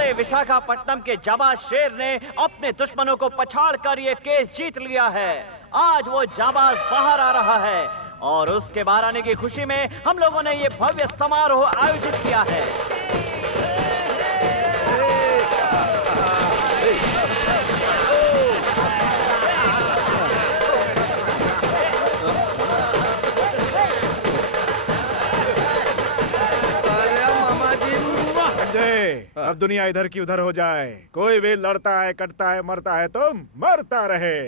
हमारे विशाखापट्टनम के जाबाज शेर ने अपने दुश्मनों को पछाड़कर ये केस जीत लिया है। आज वो जाबाज बाहर आ रहा है और उसके बाहर आने की खुशी में हम लोगों ने ये भव्य समारोह आयोजित किया है। अब दुनिया इधर की उधर हो जाए, कोई भी लड़ता है, कटता है, मरता है तो मरता रहे,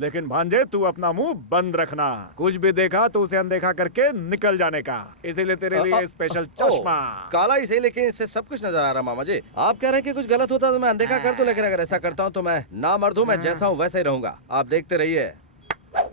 लेकिन भांजे तू अपना मुंह बंद रखना। कुछ भी देखा तो उसे अनदेखा करके निकल जाने का। इसीलिए तेरे लिए स्पेशल चश्मा। काला ही सही, लेकिन इससे सब कुछ नजर आ रहा। मामा जी, आप कह रहे हैं कि कुछ गलत होता तो मैं अनदेखा कर दूं, लेकिन अगर ऐसा करता हूं तो मैं ना मर्द हूं, मैं जैसा हूं वैसा ही रहूंगा। आप देखते रहिए।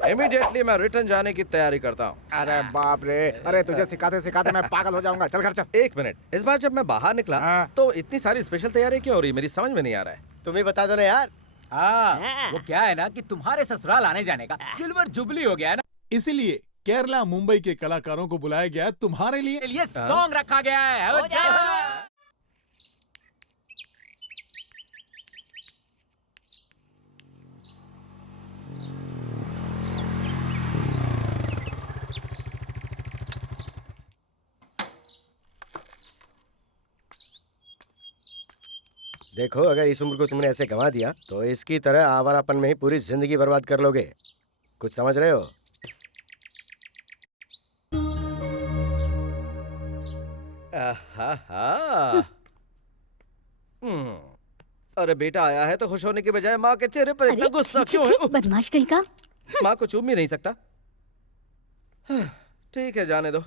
इमीडिएटली मैं रिटर्न जाने की तैयारी करता हूँ। अरे बाप रे, अरे तुझे सिखाते सिखाते मैं पागल हो जाऊंगा। चल घर चल। एक मिनट, इस बार जब मैं बाहर निकला तो इतनी सारी स्पेशल तैयारी क्यों हो रही, मेरी समझ में नहीं आ रहा है। तुम्हें बता दो ना यार। हाँ, वो क्या है ना कि तुम्हारे ससुराल आने जाने का सिल्वर जुबली हो गया है ना, इसीलिए केरला मुंबई के कलाकारों को बुलाया गया तुम्हारे लिए। ये सॉन्ग रखा गया है। देखो, अगर इस उम्र को तुमने ऐसे गंवा दिया तो इसकी तरह आवारापन में ही पूरी जिंदगी बर्बाद कर लोगे। कुछ समझ रहे हो? अरे बेटा आया है तो खुश होने के बजाय माँ के चेहरे पर इतना गुस्सा क्यों है? बदमाश कहीं का। माँ को चूम भी नहीं सकता। ठीक है, जाने दो।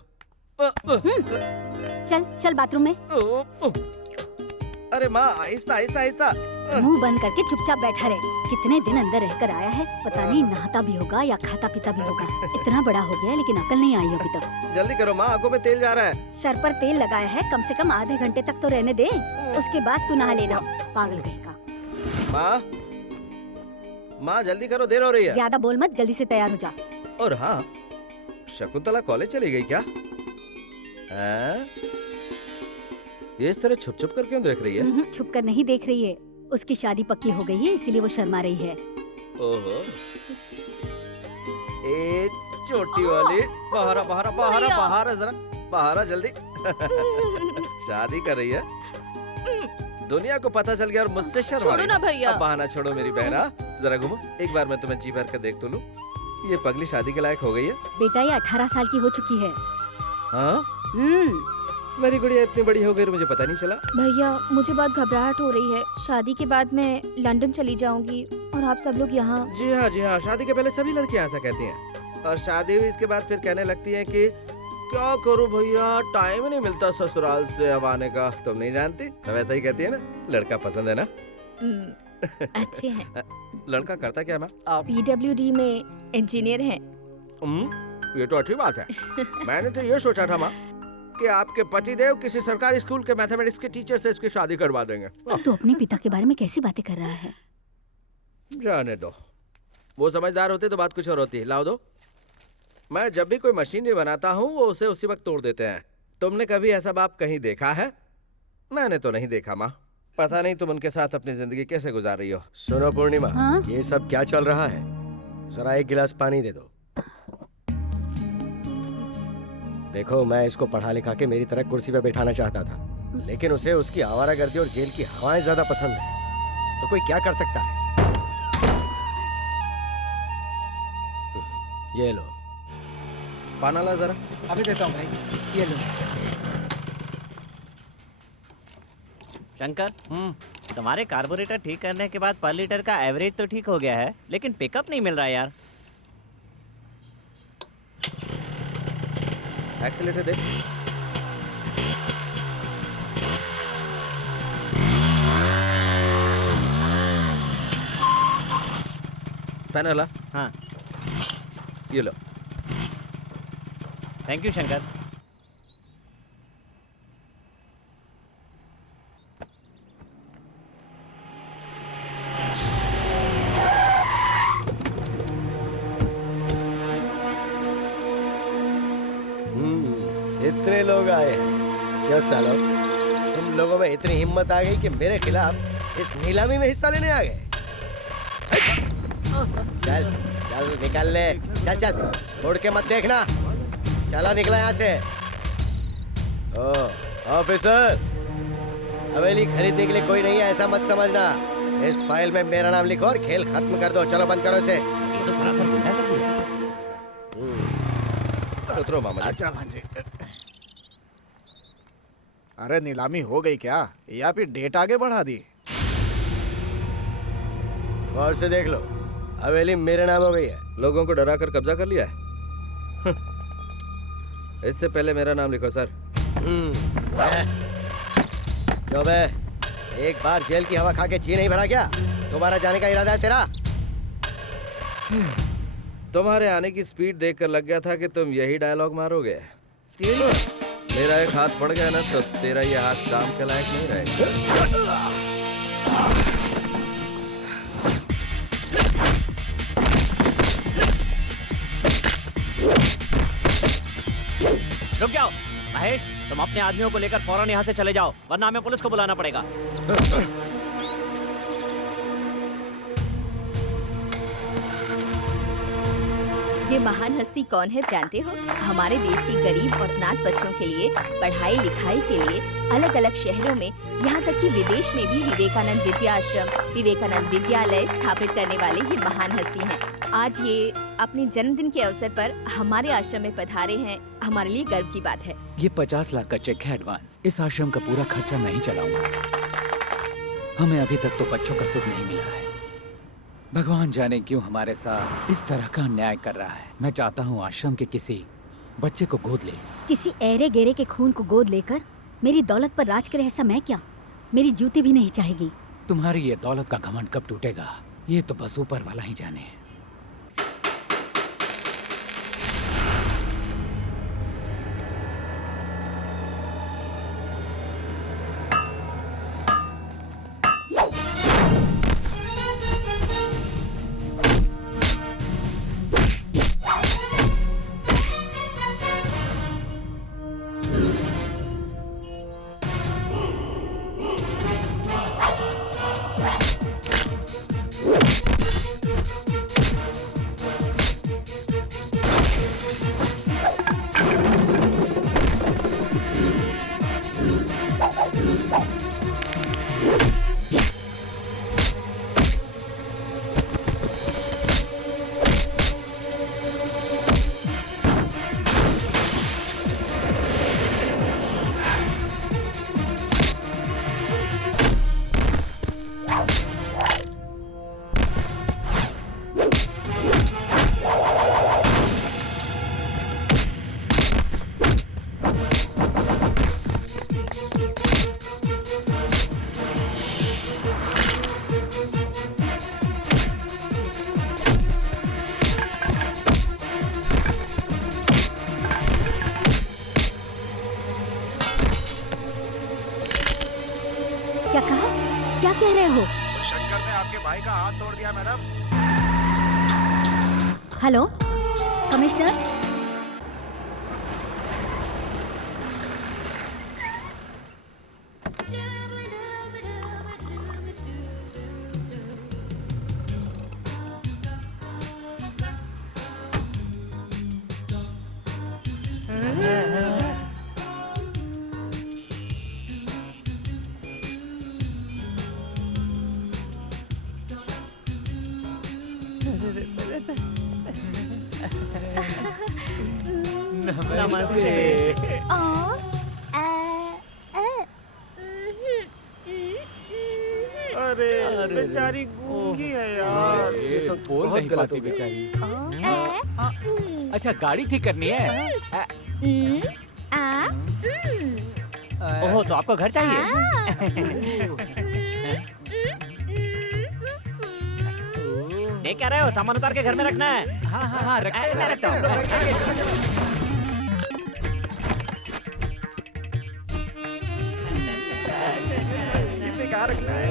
चल चल बाथरूम में। अरे माँ, आहिस्ता आहिस्ता आहिस्ता। मुंह बंद करके चुपचाप बैठा रहे। कितने दिन अंदर रहकर आया है, पता नहीं नहाता भी होगा या खाता पीता भी होगा। इतना बड़ा हो गया लेकिन अकल नहीं आई अभी तक। जल्दी करो माँ, आंखों में तेल जा रहा है। सर पर तेल लगाया है, कम से कम आधे घंटे तक तो रहने दे, उसके बाद तू नहा लेना। पागल कहेगा। माँ जल्दी करो, देर हो रही है। ज्यादा बोल मत, जल्दी से तैयार हो जा। और हाँ, शकुंतला कॉलेज चली गई क्या? ये इस तरह छुप छुप कर क्यों देख रही है? छुप कर नहीं देख रही है, उसकी शादी पक्की हो गई है इसीलिए वो शर्मा रही है। ओहो, ए छोटी वाली, बाहर बाहर बाहर बाहर, जरा बाहर जल्दी। शादी कर रही है, दुनिया को पता चल गया और मुझसे शर्मा रही है। अब बहाना छोड़ो मेरी बहना, जरा घूमो। एक बार मैं तुम्हें जी भर कर देख तो लूं। ये पगली शादी के लायक हो गई है। बेटा ये 18 साल की हो चुकी है। हाँ? मेरी गुड़िया इतनी बड़ी हो गई मुझे पता नहीं चला। भैया मुझे बहुत घबराहट हो रही है। शादी के बाद मैं लंदन चली जाऊंगी और आप सब लोग यहाँ। जी हाँ जी हाँ, शादी के पहले सभी लड़कियाँ ऐसा कहती हैं और शादी हुई इसके बाद फिर कहने लगती हैं कि क्या करूँ भैया, टाइम नहीं मिलता ससुराल से अब आने का। तुम नहीं जानती, सब ऐसा ही कहती है ना। लड़का पसंद है ना? अच्छे हैं। लड़का करता क्या? मैं आप PWD में इंजीनियर हैं। ये तो अच्छी बात है। मैंने तो ये सोचा था माँ कि आपके पतिदेव किसी सरकारी स्कूल के मैथमेटिक्स के टीचर से इसकी शादी करवा देंगे। तू अपने पिता के बारे में कैसी बातें कर रहा है? जाने दो, वो समझदार होते तो बात कुछ और होती। लाओ दो। मैं जब भी कोई मशीनरी बनाता हूँ वो उसे उसी वक्त तोड़ देते हैं। तुमने कभी ऐसा बाप कहीं देखा है? मैंने तो नहीं देखा माँ। पता नहीं तुम उनके साथ अपनी जिंदगी कैसे गुजार रही हो। सुनो पूर्णिमा, हाँ? ये सब क्या चल रहा है? जरा एक गिलास पानी दे दो। देखो, मैं इसको पढ़ा लिखा के मेरी तरह कुर्सी पे बैठाना चाहता था, लेकिन उसे उसकी आवारागर्दी और जेल की हवाएं ज्यादा पसंद है। तो कोई क्या कर सकता है? ये लो पाना ला जरा। अभी देता हूँ भाई, ये लो। शंकर, तुम्हारे कार्बोरेटर ठीक करने के बाद पर लीटर का एवरेज तो ठीक हो गया है, लेकिन पिकअप नहीं मिल रहा यार। एक्सीलेटर दे। पैनल ला। हाँ, ये लो। Thank you Shankar. इतने लोग आए हैं क्या सालो? तुम तुम लोगों में इतनी हिम्मत आ गई कि मेरे खिलाफ इस नीलामी में हिस्सा लेने आ गए। चल चल निकल ले, चल चल, मुड़ के मत देखना, चला निकला यहाँ से। ओ ऑफिसर, हवेली खरीदने के लिए कोई नहीं है ऐसा मत समझना। इस फाइल में मेरा नाम लिखो और खेल खत्म कर दो। चलो बंद करो इसे। ये तो सरासर गुंडागर्दी है। उतरो मामा जी। अच्छा भांजे। अरे नीलामी हो गई क्या या फिर डेट आगे बढ़ा दी? गौर से देख लो, हवेली मेरे नाम हो गई है। लोगों को डरा कर कब्जा कर लिया है। इससे पहले मेरा नाम लिखो सर। क्यों बे, एक बार जेल की हवा खा के जी नहीं भरा क्या? दोबारा जाने का इरादा है तेरा? तुम्हारे आने की स्पीड देखकर लग गया था कि तुम यही डायलॉग मारोगे। मेरा एक हाथ पड़ गया ना तो तेरा ये हाथ काम के लायक नहीं रहेगा। रुक जाओ महेश, तुम अपने आदमियों को लेकर फौरन यहाँ से चले जाओ, वरना हमें पुलिस को बुलाना पड़ेगा। ये महान हस्ती कौन है जानते हो? हमारे देश के गरीब और अनाथ बच्चों के लिए पढ़ाई लिखाई के लिए अलग अलग शहरों में, यहाँ तक कि विदेश में भी विवेकानंद विद्या आश्रम, विवेकानंद विद्यालय स्थापित करने वाले ये महान हस्ती हैं। आज ये अपने जन्मदिन के अवसर पर हमारे आश्रम में पधारे हैं, हमारे लिए गर्व की बात है। ये 50 लाख का चेक है एडवांस। इस आश्रम का पूरा खर्चा मैं ही चलाऊंगा। हमें अभी तक तो बच्चों का सुख नहीं मिला है। भगवान जाने क्यों हमारे साथ इस तरह का अन्याय कर रहा है। मैं चाहता हूँ आश्रम के किसी बच्चे को गोद ले। किसी ऐरे गेरे के खून को गोद लेकर मेरी दौलत पर राज करे ऐसा मैं क्या? मेरी जूती भी नहीं चाहेगी। तुम्हारी ये दौलत का घमंड कब टूटेगा ये तो बस ऊपर वाला ही जाने। क्या कहा? क्या कह रहे हो? शंकर ने आपके भाई का हाथ तोड़ दिया मैडम। हेलो कमिश्नर, नमस्ते। अरे बेचारी गूंगी है यार। ये तो बोल नहीं पाती बेचारी। अच्छा गाड़ी ठीक करनी है? ओहो, तो आपको घर चाहिए? ये क्या रहे हो? सामान उतार के घर में रखना है। हाँ हाँ हाँ मैं रखता हूँ। इसे कहाँ रखना है?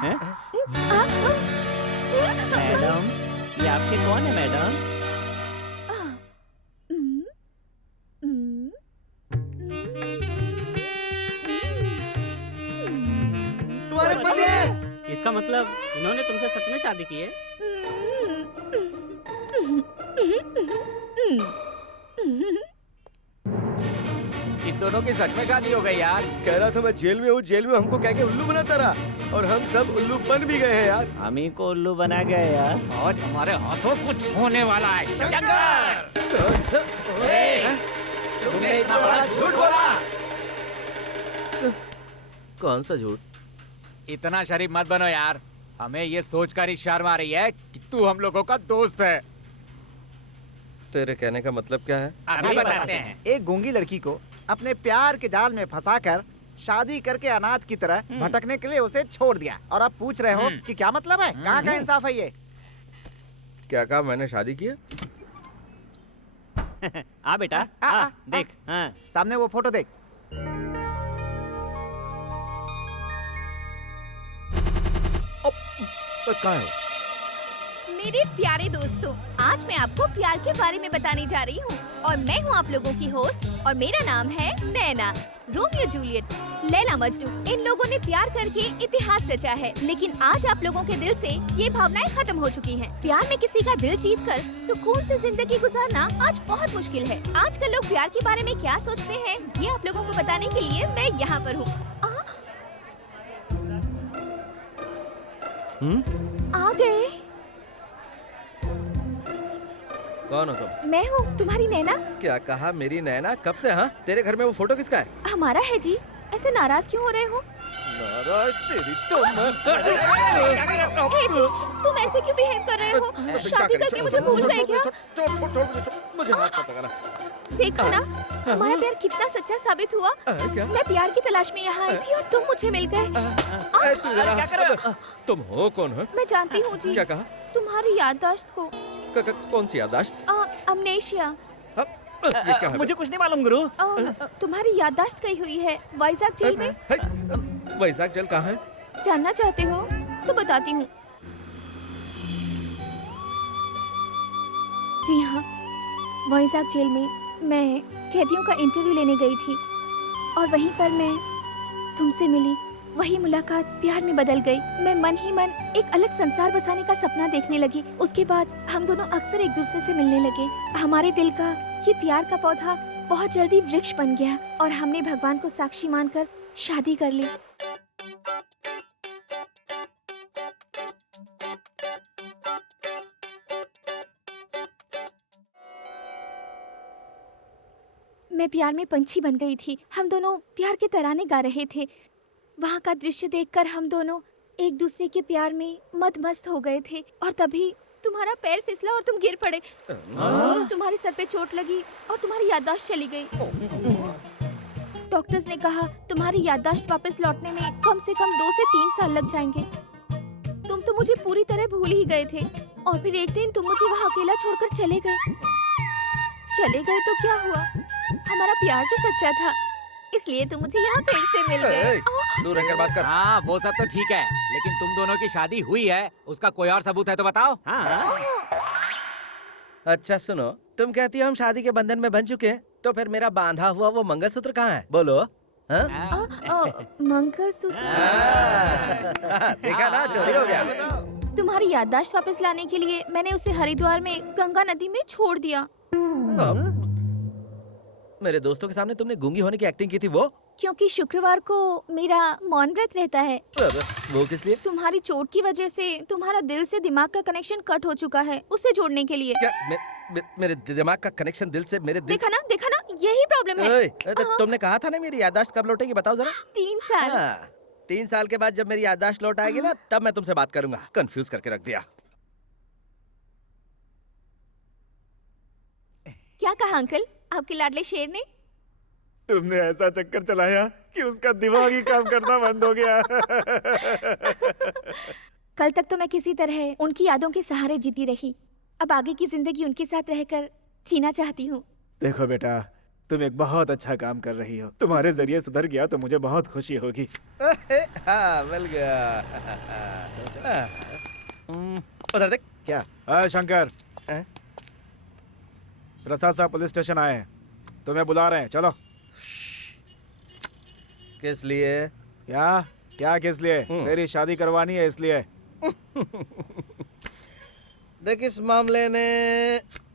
हैं? आपके कौन है मैडम? तुम्हारे पति है? इसका मतलब इन्होंने तुमसे सच में शादी की है? इन दोनों की सच में शादी हो गई यार। कह रहा था मैं जेल में हूँ, जेल में हमको कह के उल्लू बनाता रहा और हम सब उल्लू बन भी गए हैं यार। हम ही को उल्लू बना गए यार। आज हमारे हाथों कुछ होने वाला है। शंकर! तुमने इतना बड़ा झूठ बोला। कौन सा झूठ? इतना शरीफ मत बनो यार। हमें ये सोचकर ही शर्म आ रही है कि तू हम लोगों का दोस्त है। तेरे कहने का मतलब क्या है? अभी बताते हैं। एक गूंगी लड़की को अपने प्यार के जाल में फंसाकर शादी करके अनाथ की तरह भटकने के लिए उसे छोड़ दिया और अब पूछ रहे हो कि क्या मतलब है? कहाँ का इंसाफ है ये? क्या कहा मैंने शादी की है? आ बेटा आ, देख। हाँ। सामने वो फोटो देख। कहाँ है? मेरे प्यारे दोस्तों, आज मैं आपको प्यार के बारे में बताने जा रही हूँ और मैं हूँ आप लोगों की होस्ट और मेरा नाम है नैना। रोमियो जूलियट, लैला मजनू, इन लोगों ने प्यार करके इतिहास रचा है, लेकिन आज आप लोगों के दिल से ये भावनाएं खत्म हो चुकी हैं। प्यार में किसी का दिल जीतकर सुकून से जिंदगी गुजारना आज बहुत मुश्किल है। आजकल लोग प्यार के बारे में क्या सोचते हैं, ये आप लोगों को बताने के लिए मैं यहाँ पर हूँ। आ गए। कौन हो तुम? मैं हूँ तुम्हारी नैना। क्या कहा मेरी नैना? कब से? हाँ, तेरे घर में वो फोटो किसका है? हमारा है जी। ऐसे नाराज क्यों हो रहे हो? नाराज तेरी तुम। हे जी, तुम ऐसे क्यों बिहेव कर रहे हो? शादी करके मुझे भूल गए क्या? मुझे हाथ मत लगाना। देखा ना, हमारा प्यार कितना सच्चा साबित हुआ। क्या? मैं प्यार की तलाश में यहाँ आई थी और तुम मुझे मिल गए। क्या कर रहे हो? तुम हो कौन है? मैं जानती हूँ जी। क्या कहा? तुम्हारी याददाश्त को। कौन सी याददाश्त? अमनेशिया। ये क्या है? मुझे कुछ नहीं मालूम गुरु। तुम्हारी याददाश्त गई हुई है वाइजाग जेल में। वाइजाग जेल कहाँ है? जानना चाहते हो तो बताती हूँ। जी हाँ, वाइजाग जेल में मैं कैदियों का इंटरव्यू लेने गई थी और वहीं पर मैं तुमसे मिली। वही मुलाकात प्यार में बदल गई। मैं मन ही मन एक अलग संसार बसाने का सपना देखने लगी। उसके बाद हम दोनों अक्सर एक दूसरे से मिलने लगे। हमारे दिल का ये प्यार का पौधा बहुत जल्दी वृक्ष बन गया और हमने भगवान को साक्षी मानकर शादी कर ली। मैं प्यार में पंछी बन गई थी। हम दोनों प्यार के तराने गा रहे थे। वहाँ का दृश्य देखकर हम दोनों एक दूसरे के प्यार में मस्त हो गए थे और तभी तुम्हारा पैर फिसला और तुम गिर पड़े। तुम्हारे सर पे चोट लगी और तुम्हारी याददाश्त चली गई। डॉक्टर्स ने कहा तुम्हारी याददाश्त वापस लौटने में कम से कम 2 से 3 साल लग जाएंगे। तुम तो मुझे पूरी तरह भूल ही गए थे और फिर एक दिन तुम मुझे वहाँ अकेला छोड़कर चले गए। चले गए तो क्या हुआ? हमारा प्यार जो सच्चा था, इसलिए तुम मुझे यहाँ फिर से मिल गए। दूर रहकर बात कर। हाँ, वो सब तो ठीक है, लेकिन तुम दोनों की शादी हुई है, उसका कोई और सबूत है तो बताओ। हाँ। अच्छा सुनो, तुम कहती हो हम शादी के बंधन में बन चुके हैं, तो फिर मेरा बांधा हुआ वो मंगलसूत्र कहाँ है? बोलो। मंगलसूत्र? देखा ना, चोरी हो गया। तुम्हारी याददाश्त वापस लाने के लिए मैंने उसे हरिद्वार में गंगा नदी में छोड़ दिया। मेरे दोस्तों के सामने तुमने गूंगी होने की एक्टिंग की थी वो? क्योंकि शुक्रवार को मेरा मौन व्रत रहता है। वो किस लिए? तुम्हारी चोट की वजह से तुम्हारा दिल से दिमाग का कनेक्शन कट हो चुका है, उसे जोड़ने के लिए। क्या मेरे दिमाग का कनेक्शन दिल से मेरे दिल... देखा ना, यही प्रॉब्लम है। तुमने कहा था ना मेरी याददाश्त कब लौटेगी, बताओ जरा। 3 साल। 3 साल के बाद जब मेरी याददाश्त लौट आएगी ना, तब मैं तुमसे बात करूंगा। कंफ्यूज करके रख दिया। क्या कहा अंकल आपके लाडले शेर ने? तुमने ऐसा चक्कर चलाया कि उसका दिमाग ही काम करना बंद हो गया। कल तक तो मैं किसी तरह उनकी यादों के सहारे जीती रही। अब आगे की जिंदगी उनके साथ रहकर जीना चाहती हूँ। देखो बेटा, तुम एक बहुत अच्छा काम कर रही हो। तुम्हारे जरिए सुधर गया तो मुझे बहुत खुशी होगी। हाँ, मिल गया। उधर देख, क्या? शंकर, हैं? प्रसाद साहब पुलिस स्टेशन आए हैं, तुम्हें बुला रहे हैं, चलो। किस लिए? क्या क्या किस लिए? तेरी शादी करवानी है इसलिए। देख, इस मामले ने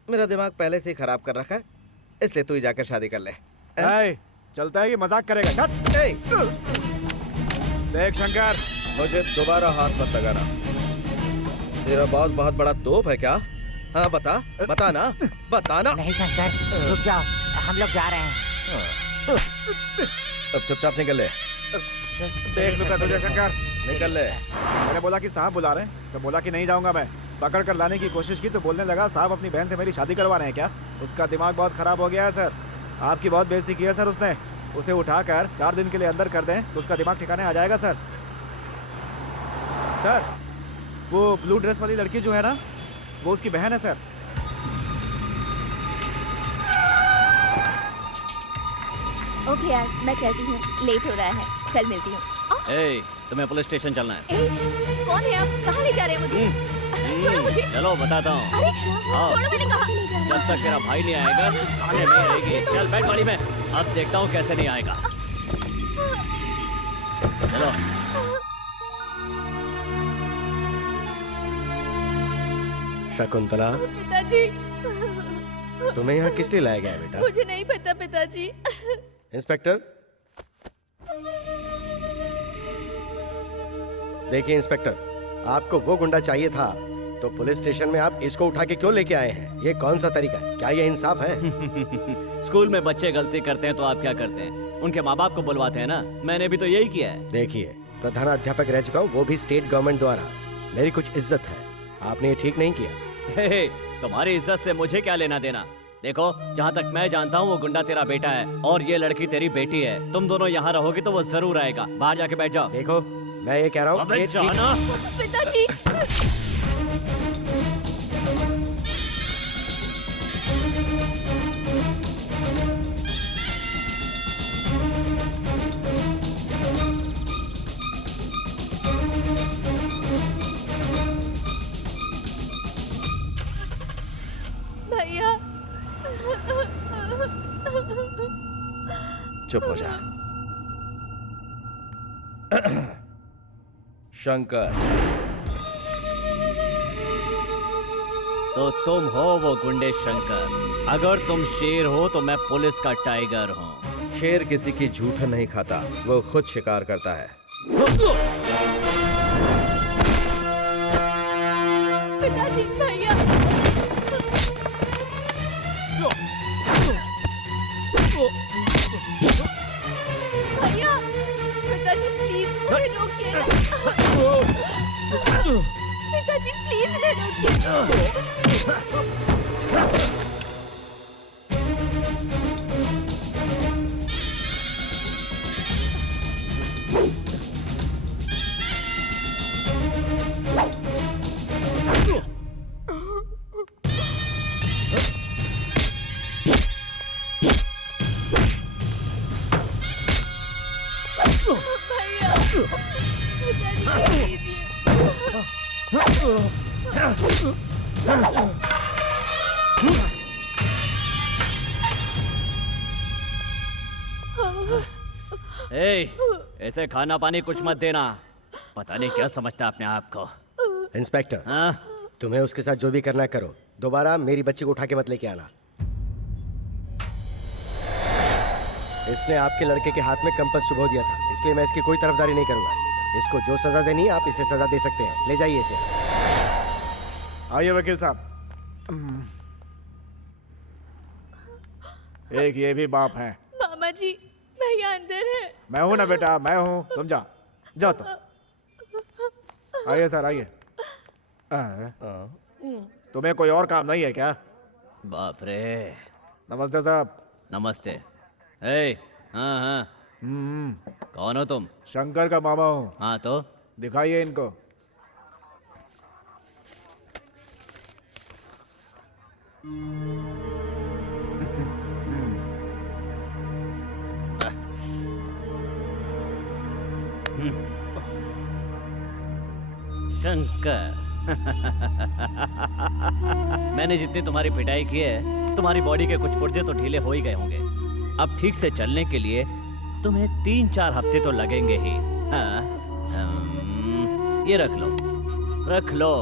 मेरा दिमाग पहले से ही खराब कर रखा है, इसलिए तू ही जाकर शादी कर ले। चलता है कि मजाक करेगा? देख शंकर, मुझे दोबारा हाथ मत लगाना। तेरा बॉस बहुत बड़ा तोप है क्या? हाँ बता, बता ना, बता ना। नहीं शंकर, रुक जाओ, हम लोग जा रहे हैं। अब चुपचाप निकल ले। देख लूंगा तुझे शंकर, निकल ले। मैंने बोला कि साहब बुला रहे हैं तो बोला कि नहीं जाऊंगा मैं। पकड़ कर लाने की कोशिश की तो बोलने लगा साहब अपनी बहन से मेरी शादी करवा रहे हैं क्या? उसका दिमाग बहुत खराब हो गया है सर। आपकी बहुत बेइज्जती की है सर उसने। उसे उठाकर 4 दिन के लिए अंदर कर दें तो उसका दिमाग ठिकाने आ जाएगा सर। सर, वो ब्लू ड्रेस वाली लड़की जो है ना, वो उसकी बहन है सर। ओके यार, मैं चलती हूँ, लेट हो रहा है, कल मिलती हूँ। तुम्हें पुलिस स्टेशन चलना है। कौन है आप? कहाँ ले जा रहे हैं मुझे? छोड़ो मुझे। चलो बताता हूँ। अरे छोड़ो, मैंने कहा। जब तक तेरा भाई नहीं आएगा थाने में आएगी। चल बैठ गाड़ी में, अब देखता हूँ कैसे नहीं आएगा। चलो। शकुंतला, पिताजी, तुम्हें यहाँ किस लिए लाया गया है बेटा? मुझे नहीं पता पिताजी। इंस्पेक्टर, देखिए इंस्पेक्टर, आपको वो गुंडा चाहिए था तो पुलिस स्टेशन में आप इसको उठा के क्यों लेके आए हैं? ये कौन सा तरीका है? क्या ये इंसाफ है? स्कूल में बच्चे गलती करते हैं तो आप क्या करते हैं? उनके माँ बाप को बुलवाते हैं ना। मैंने भी तो यही किया है। देखिए, प्रधानाध्यापक रह चुका हूँ, वो भी स्टेट गवर्नमेंट द्वारा। मेरी कुछ इज्जत है, आपने ये ठीक नहीं किया। तुम्हारी इज्जत से मुझे क्या लेना देना? देखो, जहाँ तक मैं जानता हूँ वो गुंडा तेरा बेटा है और ये लड़की तेरी बेटी है। तुम दोनों यहाँ रहोगे तो वो जरूर आएगा। बाहर जाके बैठ जाओ। देखो, मैं ये कह रहा हूँ पिताजी। भैया, चुप हो जा। शंकर, तो तुम हो वो गुंडे शंकर। अगर तुम शेर हो तो मैं पुलिस का टाइगर हूँ। शेर किसी की झूठन नहीं खाता, वो खुद शिकार करता है। पिताजी, भैया। भैया, पिताजी प्लीज मुझे रोकिए। पिताजी प्लीज इन्हें रोकिए। ऐसे खाना पानी कुछ मत देना। पता नहीं क्या समझता अपने आप को। इंस्पेक्टर, तुम्हें उसके साथ जो भी करना करो, दोबारा मेरी बच्ची को उठा के मत लेके आना। इसने आपके लड़के के हाथ में कंपास चुभो दिया था, इसलिए मैं इसकी कोई तरफदारी नहीं करूंगा। इसको जो सजा देनी है आप इसे सजा दे सकते हैं। ले जाइए इसे। आइए वकील साहब। एक ये भी बाप है। मामा जी, भैया अंदर है। मैं हूं ना बेटा, मैं हूं। तुम जाओ तो। आइए सर, आइए। तुम्हें कोई और काम नहीं है क्या? बाप रे। नमस्ते साहब। नमस्ते। हाँ। कौन हो तुम? शंकर का मामा हूँ। हाँ तो दिखाइए इनको। शंकर, मैंने जितनी तुम्हारी पिटाई की है, तुम्हारी बॉडी के कुछ पुर्जे तो ढीले हो ही गए होंगे। अब ठीक से चलने के लिए तुम्हें 3-4 हफ्ते तो लगेंगे ही। हाँ, ये रख लो,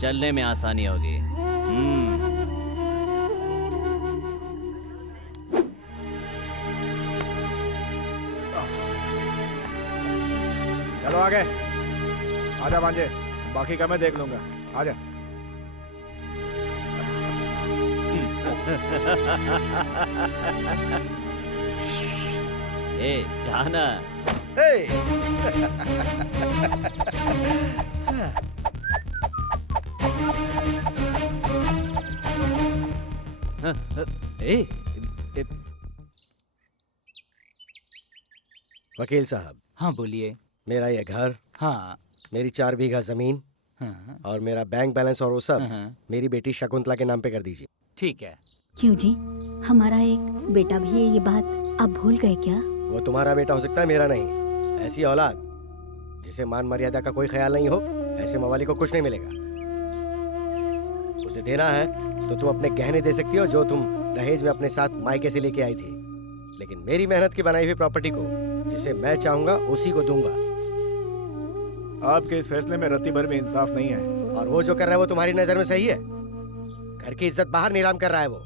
चलने में आसानी होगी। चलो आगे, आजा भांजे, बाकी का मैं देख लूंगा। आजा। ए, जाना। वकील साहब। हाँ बोलिए। मेरा ये घर, हाँ, मेरी 4 बीघा जमीन, हाँ, और मेरा बैंक बैलेंस और वो सब मेरी बेटी शकुंतला के नाम पे कर दीजिए। ठीक है। क्यों जी, हमारा एक बेटा भी है, ये बात आप भूल गए क्या? वो तुम्हारा बेटा हो सकता है, मेरा नहीं। ऐसी औलाद जिसे मान मर्यादा का कोई ख्याल नहीं हो, ऐसे मवाली को कुछ नहीं मिलेगा। उसे देना है तो तुम अपने गहने दे सकती हो जो तुम दहेज में अपने साथ मायके से लेके आई थी, लेकिन मेरी मेहनत की बनाई हुई प्रॉपर्टी को जिसे मैं चाहूंगा उसी को दूंगा। आपके इस फैसले में रत्ती भर भी इंसाफ नहीं है। और वो जो कर रहा है वो तुम्हारी नजर में सही है? घर की इज्जत बाहर नीलाम कर रहा है वो।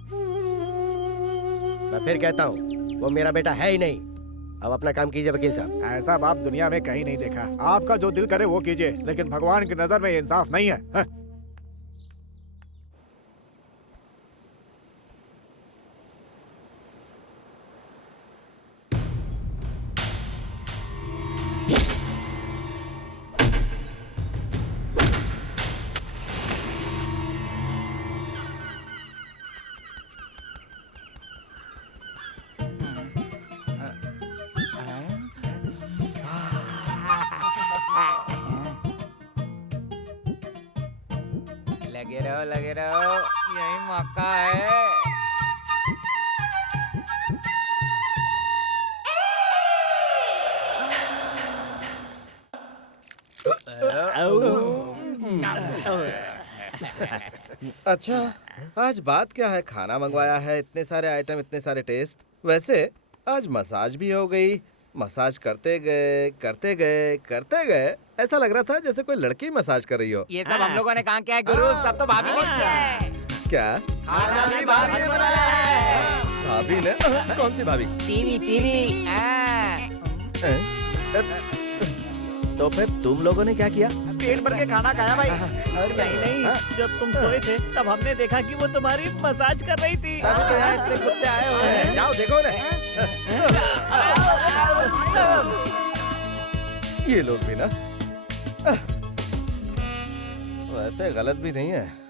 मैं फिर कहता हूँ, वो मेरा बेटा है ही नहीं। अब अपना काम कीजिए वकील साहब। ऐसा बाप दुनिया में कहीं नहीं देखा। आपका जो दिल करे वो कीजिए, लेकिन भगवान की नजर में ये इंसाफ नहीं है। हाँ? लगे रहो, यही मौका है। अच्छा, आज बात क्या है? खाना मंगवाया है, इतने सारे आइटम, इतने सारे टेस्ट। वैसे आज मसाज भी हो गई। मसाज करते गए ऐसा लग रहा था जैसे कोई लड़की मसाज कर रही हो। ये सब हम लोगों ने कहाँ किया है गुरु? सब तो भाभी ने किया है। क्या? खाना भी भाभी ने बनाया है। भाभी ने? कौन सी भाभी? टीवी। तो फिर तुम लोगों ने क्या किया? पेट भर के खाना खाया भाई। और नहीं, जब तुम सोए थे तब हमने देखा कि वो तुम्हारी मसाज कर रही थी। तभी तो यहाँ इतने कुत्ते आए हुए हैं। जाओ देखो ना। ये लोग भी ना वैसे गलत भी नहीं है।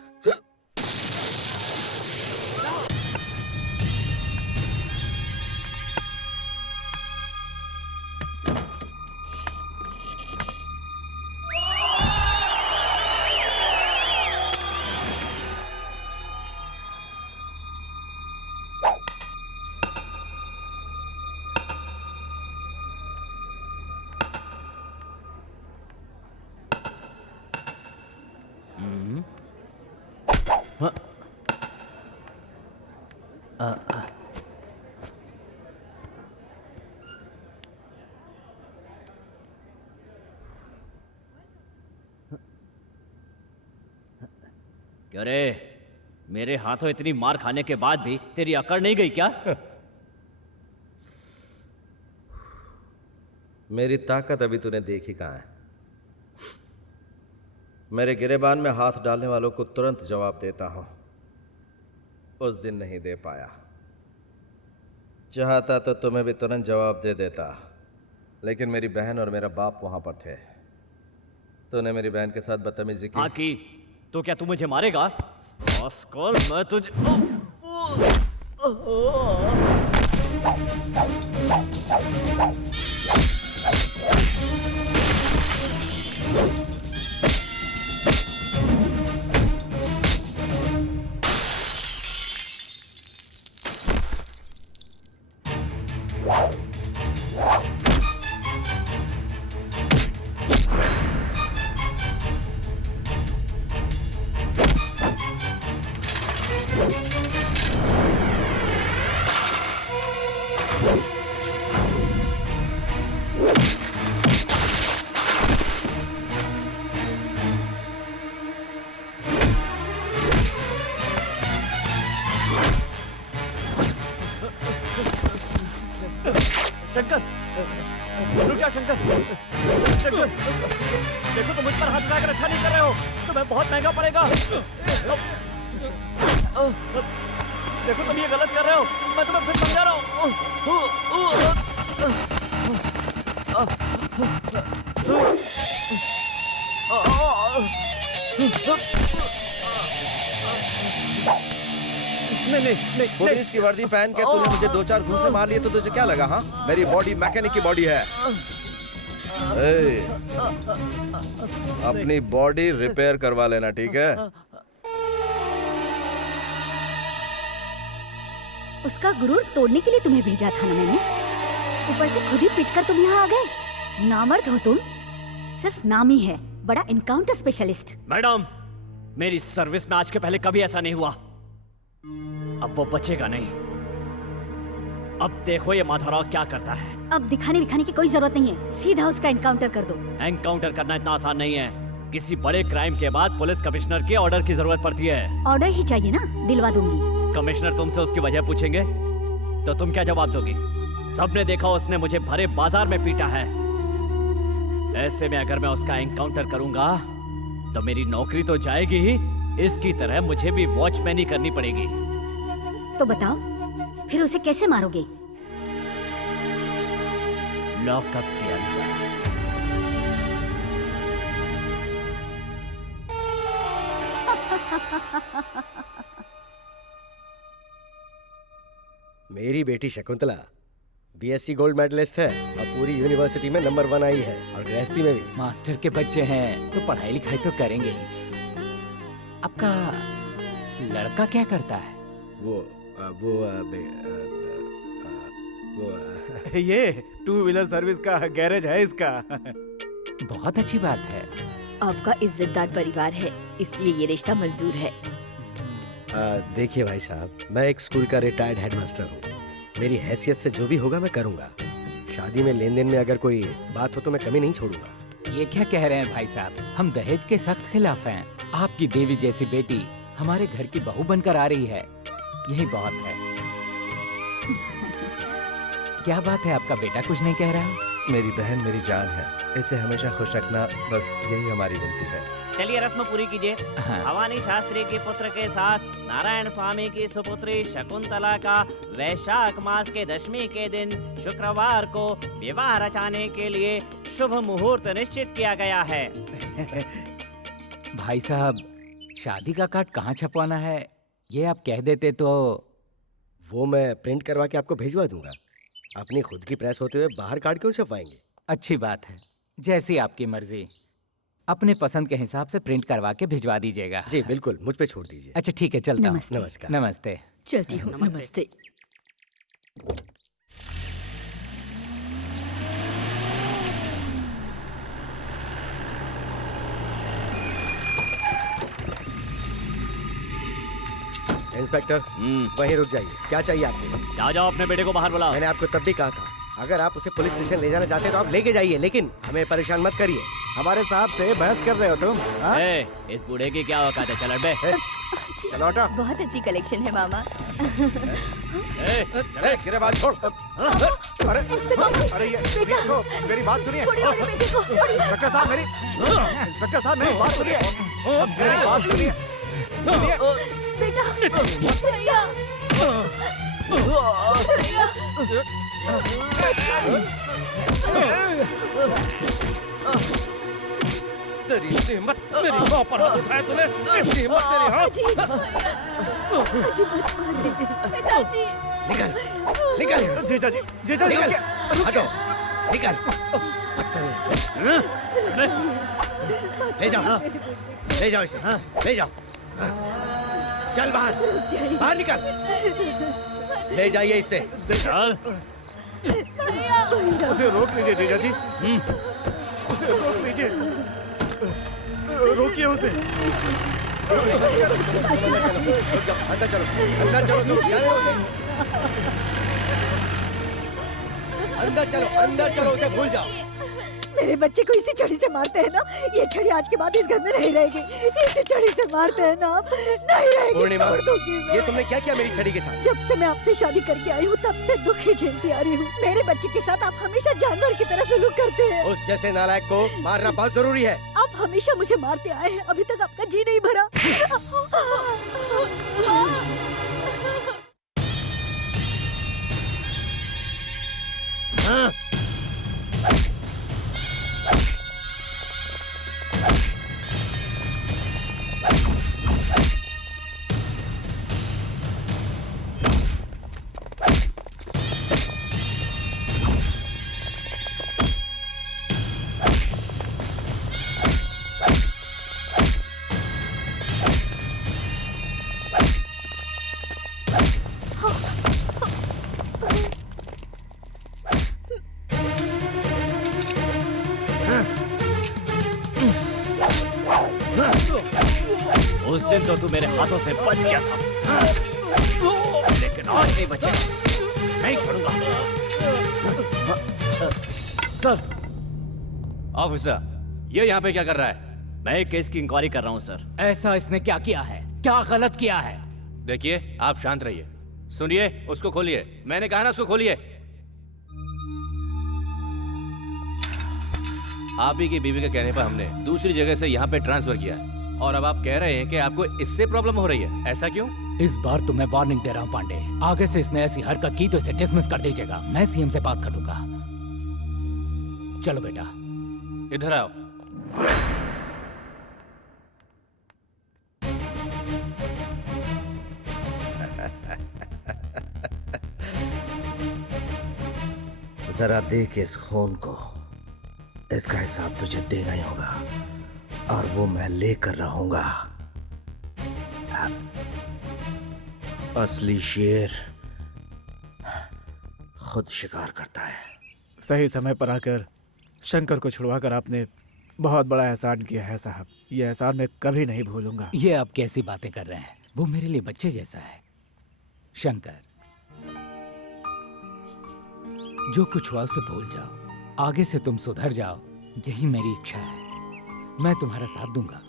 क्या रे, मेरे हाथों इतनी मार खाने के बाद भी तेरी अकड़ नहीं गई क्या? मेरी ताकत अभी तूने देखी कहाँ है। मेरे गिरेबान में हाथ डालने वालों को तुरंत जवाब देता हूं। उस दिन नहीं दे पाया। चाहता तो तुम्हें भी तुरंत जवाब दे देता, लेकिन मेरी बहन और मेरा बाप वहां पर थे। तूने मेरी बहन के साथ बदतमीजी की। हाँ की। तो क्या तू मुझे मारेगा? ऑस्कर, मैं तुझे शंकर, रुक जा शंकर। शंकर, देखो तुम मुझ पर हाथ उठाकर अच्छा नहीं कर रहे हो, तुम्हें बहुत महंगा पड़ेगा। देखो तुम ये गलत कर रहे हो, मैं तुम्हें फिर समझा रहा हूँ। नहीं, पुलिस की वर्दी पहन के तूने मुझे 2-4 घूंसे मार लिए तो तुझे क्या लगा? हाँ, मेरी बॉडी मैकेनिक की बॉडी है। अपनी बॉडी रिपेयर करवा लेना, ठीक है? उसका गुरूर तोड़ने के लिए तुम्हें भेजा था ना मैंने, ऊपर से खुद ही पिटकर तुम यहाँ आ गए। नामर्द हो तुम, सिर्फ नाम ही है बड़ा एनकाउंटर स्पेशलिस्ट। मैडम, मेरी सर्विस में आज के पहले कभी ऐसा नहीं हुआ। अब वो बचेगा नहीं। अब देखो ये माधवराव क्या करता है। अब दिखाने की कोई जरूरत नहीं है, सीधा उसका एनकाउंटर कर दो। एनकाउंटर करना इतना आसान नहीं है। किसी बड़े क्राइम के बाद पुलिस कमिश्नर के ऑर्डर की जरूरत पड़ती है। ऑर्डर ही चाहिए ना, दिलवा दूंगी। कमिश्नर तुमसे उसकी वजह पूछेंगे तो तुम क्या जवाब दोगी? सबने देखा उसने मुझे भरे बाजार में पीटा है। ऐसे में अगर मैं उसका एनकाउंटर करूंगा तो मेरी नौकरी तो जाएगी ही, इसकी तरह मुझे भी वॉचमैनी करनी पड़ेगी। तो बताओ फिर उसे कैसे मारोगे? लॉकअप के अंदर। मेरी बेटी शकुंतला बीएससी गोल्ड मेडलिस्ट है और पूरी यूनिवर्सिटी में नंबर 1 आई है, और गृहस्थी में भी। मास्टर के बच्चे हैं तो पढ़ाई लिखाई तो करेंगे ही। आपका लड़का क्या करता है? वो ये 2 व्हीलर सर्विस का गैरेज है इसका। बहुत अच्छी बात है। आपका इज्जतदार परिवार है, इसलिए ये रिश्ता मंजूर है। देखिए भाई साहब, मैं एक स्कूल का रिटायर्ड हेडमास्टर हूँ। मेरी हैसियत से जो भी होगा मैं करूँगा। शादी में लेन देन में अगर कोई बात हो तो मैं कमी नहीं छोड़ूंगा। ये क्या कह रहे हैं भाई साहब? हम दहेज के सख्त खिलाफ हैं। आपकी देवी जैसी बेटी हमारे घर की बहू बनकर आ रही है, यही बहुत है। क्या बात है, आपका बेटा कुछ नहीं कह रहा? मेरी बहन मेरी जान है, इसे हमेशा खुश रखना, बस यही हमारी विनती है। चलिए रस्म पूरी कीजिए। भवानी शास्त्री के पुत्र के साथ नारायण स्वामी की सुपुत्री शकुंतला का वैशाख मास के 10वीं के दिन शुक्रवार को विवाह रचाने के लिए शुभ मुहूर्त निश्चित किया गया है। भाई साहब, शादी का कार्ड कहाँ छपवाना है ये आप कह देते तो। वो मैं प्रिंट करवा के आपको भेजवा दूंगा। अपनी खुद की प्रेस होते हुए बाहर कार्ड क्यों छपवाएंगे? अच्छी बात है, जैसी आपकी मर्जी। अपने पसंद के हिसाब से प्रिंट करवा के भिजवा दीजिएगा। जी बिल्कुल, मुझ पे छोड़ दीजिए। अच्छा ठीक है, चलता हूँ। नमस्कार। नमस्ते। चलती हूँ। नमस्ते। इंस्पेक्टर, वहीं रुक जाइए। क्या चाहिए आपको? जा जाओ, अपने बेटे को बाहर बुलाओ। मैंने आपको तब भी कहा था, अगर आप उसे पुलिस स्टेशन ले जाना चाहते हैं तो आप लेके जाइए, लेकिन हमें परेशान मत करिए। हमारे साहब से बहस कर रहे हो तुम? इस बूढ़े की क्या औकात है? चल बे। चलो हटा। बहुत अच्छी कलेक्शन है मामा। गिरेबान छोड़। अरे ये देखो, मेरी बात सुनिए। इंस्पेक्टर साहब मेरी बात सुनिए। मेरी बात सुनिए। बेटा, भैया। तेरी हिम्मत, मेरी माँ पर हाथ उठाया तूने? इतनी हिम्मत तेरी? हाँ? निकल, निकल। जीजा जी, हटो, निकल। ले जाओ इसे, ले जाओ। चल बाहर, बाहर निकल। ले जाइए इसे। उसे रोक लीजिए जीजा जी, उसे रोक लीजिए, रोकिए उसे। अंदर चलो, अंदर चलो तुम। अंदर चलो, उसे भूल जाओ। मेरे बच्चे को इसी छड़ी से मारते हैं ना? ये छड़ी आज के बाद इस घर में नहीं रहेगी। इसी छड़ी से मारते हैं ना आप? नहीं रहेगी। पूर्णिमा, छोड़ दूंगी मैं। ये तुमने क्या किया मेरी छड़ी के साथ? जब से मैं आपसे शादी करके आई हूँ तब से दुख ही झेलती आ रही हूँ। मेरे बच्चे के साथ आप हमेशा जानवर की तरह सलूक करते हैं। उस जैसे नालायक को मारना बहुत जरूरी है। आप हमेशा मुझे मारते आए हैं, अभी तक आपका जी नहीं भरा। उस दिन तो तू मेरे हाथों से बच गया था, लेकिन आज नहीं बचे, नहीं छोड़ूंगा। सर। ऑफिसर, ये यहाँ पे क्या कर रहा है? मैं एक केस की इंक्वायरी कर रहा हूँ सर। ऐसा इसने क्या किया है? क्या गलत किया है? देखिए, आप शांत रहिए। सुनिए, उसको खोलिए। मैंने कहा ना उसको खोलिए। आप ही की बीवी के कहने पर हमने दूसरी जगह से यहाँ पे ट्रांसफर किया है, और अब आप कह रहे हैं कि आपको इससे प्रॉब्लम हो रही है। ऐसा क्यों? इस बार तो मैं वार्निंग दे रहा हूँ पांडे, आगे से इसने ऐसी हरकत की तो इसे डिसमिस कर दीजिएगा। मैं सीएम से बात कर लूंगा। चलो बेटा, इधर आओ। जरा देख इस खून को, इसका हिसाब तुझे देना ही होगा, और वो मैं लेकर रहूंगा। असली शेर खुद शिकार करता है। सही समय पर आकर शंकर को छुड़वाकर आपने बहुत बड़ा एहसान किया है साहब। ये एहसान मैं कभी नहीं भूलूंगा। ये आप कैसी बातें कर रहे हैं? वो मेरे लिए बच्चे जैसा है। शंकर, जो कुछ हुआ उसे भूल जाओ, आगे से तुम सुधर जाओ, यही मेरी इच्छा है। मैं तुम्हारा साथ दूंगा।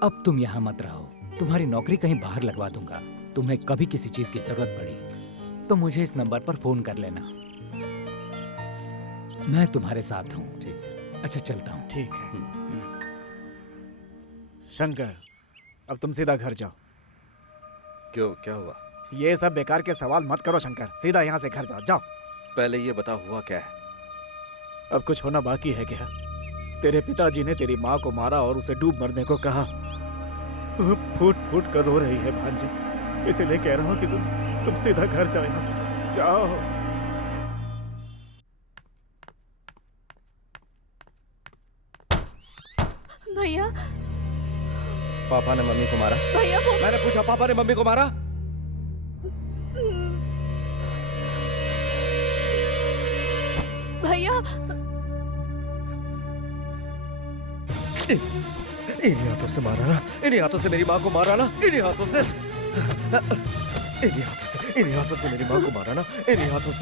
अब तुम यहाँ मत रहो, तुम्हारी नौकरी कहीं बाहर लगवा दूंगा। तुम्हें कभी किसी चीज की जरूरत पड़ी तो मुझे इस नंबर पर फोन कर लेना। मैं तुम्हारे साथ हूँ। ठीक है। अच्छा, चलता हूँ। ठीक है। शंकर, अब तुम सीधा घर जाओ। क्यों, क्या हुआ? ये सब बेकार के सवाल मत करो शंकर, सीधा यहाँ से घर जाओ। जाओ। पहले ये बता, हुआ क्या है? अब कुछ होना बाकी है क्या? तेरे पिताजी ने तेरी माँ को मारा और उसे डूब मरने को कहा। वो फूट फूट कर रो रही है भांजे, इसीलिए कह रहा हूँ कि तुम सीधा घर जाओ, यहाँ से जाओ। भैया, पापा ने मम्मी को मारा? भैया वो... मैंने पूछा, पापा ने मम्मी को मारा? भैया, इन्हीं हाथों से मारा ना, इन्हीं हाथों से मेरी माँ को मारा ना, इन्हीं हाथों से, इन्हीं हाथों से मेरी माँ को मारा ना, इन्हीं हाथों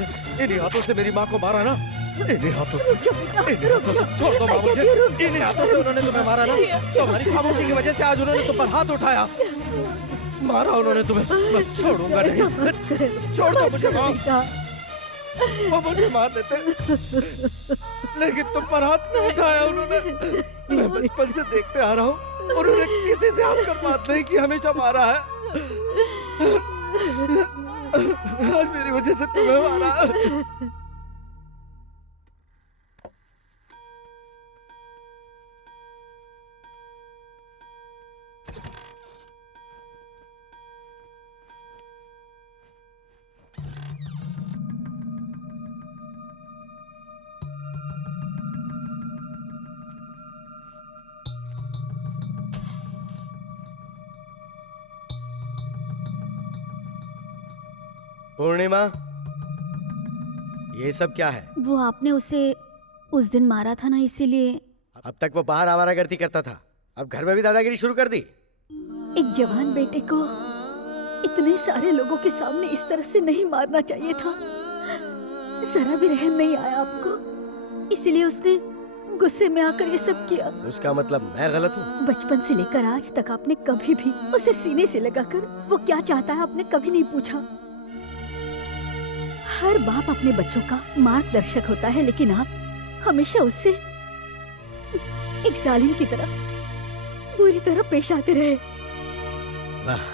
से मेरी माँ को मारा ना, इन्हीं हाथों से छोड़ दो माँ मुझे। इन्हीं हाथों से उन्होंने तुम्हें मारा ना, तुम्हारी खामोशी की वजह से आज उन्होंने तुम पर हाथ उठाया, मारा उन्होंने तुम्हें। मैं छोड़ूंगा नहीं, छोड़ दो मुझे माँ। वो मुझे मार देते, लेकिन तुम पर हाथ नहीं उठाया उन्होंने। मैं बचपन से देखते आ रहा हूँ, उन्होंने किसी से हाथ कर बात नहीं की, हमेशा मारा है। आज मेरी वजह से तुम्हें मारा। पूर्णिमा, ये सब क्या है? वो आपने उसे उस दिन मारा था ना, इसीलिए। अब तक वो बाहर आवारागर्दी करता था, अब घर में भी दादागिरी शुरू कर दी। एक जवान बेटे को इतने सारे लोगों के सामने इस तरह से नहीं मारना चाहिए था। जरा भी रहम नहीं आया आपको? इसीलिए उसने गुस्से में आकर ये सब किया। उसका मतलब मैं गलत हूँ? बचपन से लेकर आज तक आपने कभी भी उसे सीने से लगाकर वो क्या चाहता है आपने कभी नहीं पूछा। हर बाप अपने बच्चों का मार्गदर्शक होता है, लेकिन आप हमेशा उससे एक जालिम की तरह बुरी तरह पेश आते रहे। वाह,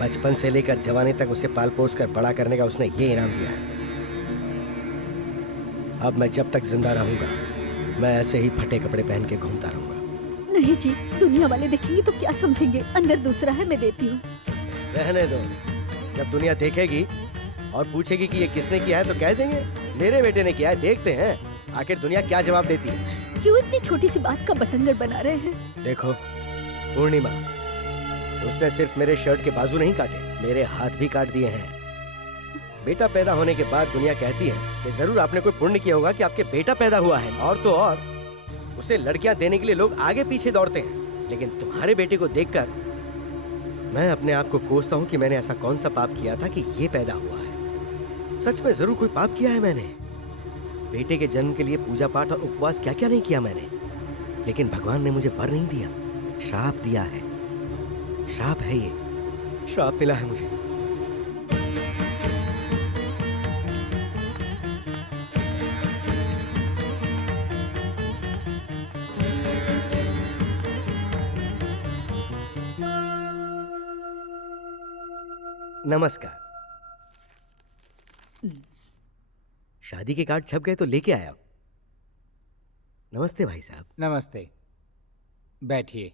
बचपन से लेकर जवानी तक उसे पाल पोस कर बड़ा करने का उसने ये इनाम दिया है। अब मैं जब तक जिंदा रहूंगा मैं ऐसे ही फटे कपड़े पहन के घूमता रहूंगा। नहीं जी, दुनिया वाले देखेंगे तो क्या समझेंगे। अंदर दूसरा है, मैं देती हूँ। रहने दो, जब दुनिया देखेगी और पूछेगी कि ये किसने किया है तो कह देंगे मेरे बेटे ने किया है। देखते हैं आखिर दुनिया क्या जवाब देती है। क्यों इतनी छोटी सी बात का बतंगड़ बना रहे हैं? देखो पूर्णिमा, उसने सिर्फ मेरे शर्ट के बाजू नहीं काटे, मेरे हाथ भी काट दिए हैं। बेटा पैदा होने के बाद दुनिया कहती है कि जरूर आपने कोई पुण्य किया होगा कि आपके बेटा पैदा हुआ है, और तो और उसे लड़कियां देने के लिए लोग आगे पीछे दौड़ते हैं। लेकिन तुम्हारे बेटे को देखकर मैं अपने आप को कोसता हूँ कि मैंने ऐसा कौन सा पाप किया था कि ये पैदा हुआ है। सच में जरूर कोई पाप किया है मैंने। बेटे के जन्म के लिए पूजा पाठ और उपवास क्या क्या नहीं किया मैंने। लेकिन भगवान ने मुझे वर नहीं दिया, श्राप दिया है। श्राप है ये, श्राप मिला है मुझे। नमस्कार। शादी के कार्ड छप गए तो लेके आया। नमस्ते भाई साहब। नमस्ते, बैठिए।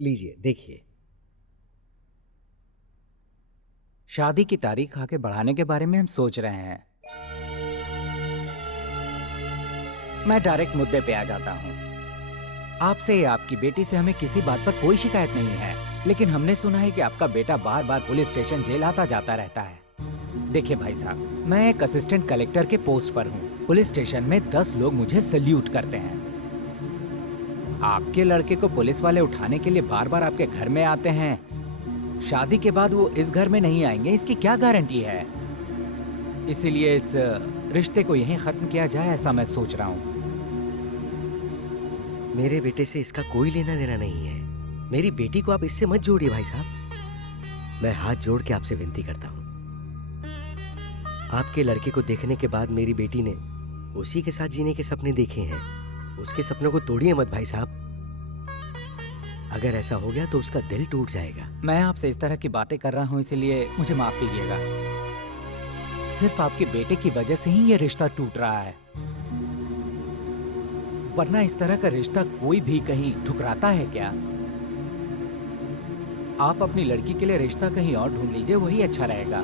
लीजिए देखिए। शादी की तारीख आगे बढ़ाने के बारे में हम सोच रहे हैं। मैं डायरेक्ट मुद्दे पे आ जाता हूँ। आपसे या आपकी बेटी से हमें किसी बात पर कोई शिकायत नहीं है, लेकिन हमने सुना है कि आपका बेटा बार बार पुलिस स्टेशन जेल आता जाता रहता है। देखिए भाई साहब, मैं एक असिस्टेंट कलेक्टर के पोस्ट पर हूँ। पुलिस स्टेशन में 10 लोग मुझे सल्यूट करते हैं। आपके लड़के को पुलिस वाले उठाने के लिए बार बार आपके घर में आते हैं। शादी के बाद वो इस घर में नहीं आएंगे, इसकी क्या गारंटी है? इसीलिए इस रिश्ते को यहीं खत्म किया जाए, ऐसा मैं सोच रहा हूँ। मेरे बेटे से इसका कोई लेना देना नहीं है। मेरी बेटी को आप इससे मत जोड़िए भाई साहब। मैं हाथ जोड़ के आपसे विनती करता हूँ। आपके लड़के को देखने के बाद मेरी बेटी ने उसी के साथ जीने के सपने देखे हैं। उसके सपनों को तोड़िए मत भाई साहब। अगर ऐसा हो गया तो उसका दिल टूट जाएगा। मैं आपसे इस तरह की बातें कर रहा हूँ, इसलिए मुझे माफ कीजिएगा। सिर्फ आपके बेटे की वजह से ही ये रिश्ता टूट रहा है, वरना इस तरह का रिश्ता कोई भी कहीं ठुकराता है क्या? आप अपनी लड़की के लिए रिश्ता कहीं और ढूंढ लीजिए, वही अच्छा रहेगा।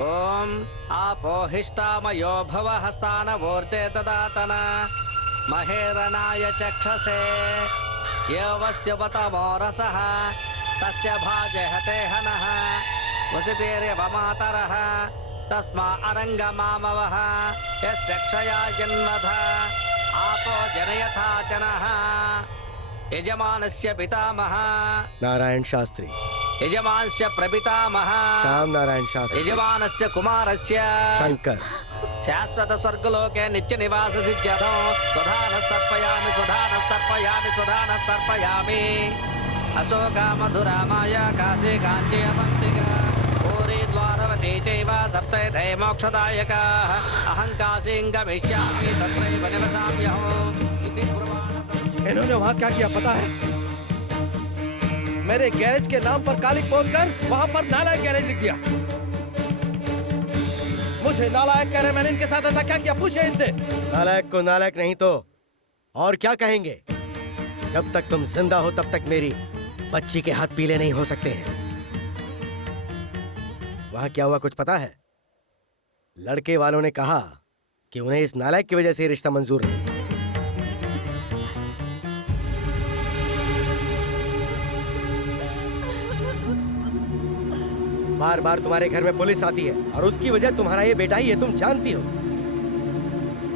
ओम आपोहिष्टामयो भवः स्थानवोर्ते तदातन महेरनाय चक्षसे यवस्य वतमो रसः तस्य भाजहते हनः वसितेर्यवमातरः तस्मा अरङ्गमामवः यस्य क्षया जन्मध आपो जनयथा जनः यजमानस्य पितामह नारायण शास्त्री, यजमानस्य प्रपितामह श्याम नारायण शास्त्री, यजमानस्य कुमारस्य शंकर, शाश्वत स्वर्गलोके नित्य निवास सिद्ध्यर्थो स्वधान सर्पयामि स्वधान सर्पयामि स्वधान सर्पयामि अशोका मधुरा माया काशे काञ्ची अवन्तिका पूरी द्वारवती चैव सप्तैधे मोक्षदायकाः अहं काशीं गमिष्यामि तत्रैव निवसाम्यहम् इति ब्रुवाण। इन्होंने वहाँ क्या किया पता है? मेरे गैरेज के नाम पर कालिक बोलकर वहाँ पर नालायक गैरेज लिख दिया। मुझे नालायक कह रहे, मैंने इनके साथ ऐसा क्या किया? पूछे इनसे। नालायक को नालायक नहीं तो और क्या कहेंगे? जब तक तुम जिंदा हो तब तक मेरी बच्ची के हाथ पीले नहीं हो सकते हैं। वहां क्या हुआ कुछ पता है? लड़के वालों ने कहा कि उन्हें इस नालायक की वजह से रिश्ता मंजूर नहीं। बार बार तुम्हारे घर में पुलिस आती है और उसकी वजह तुम्हारा ये बेटा ही है, तुम जानती हो।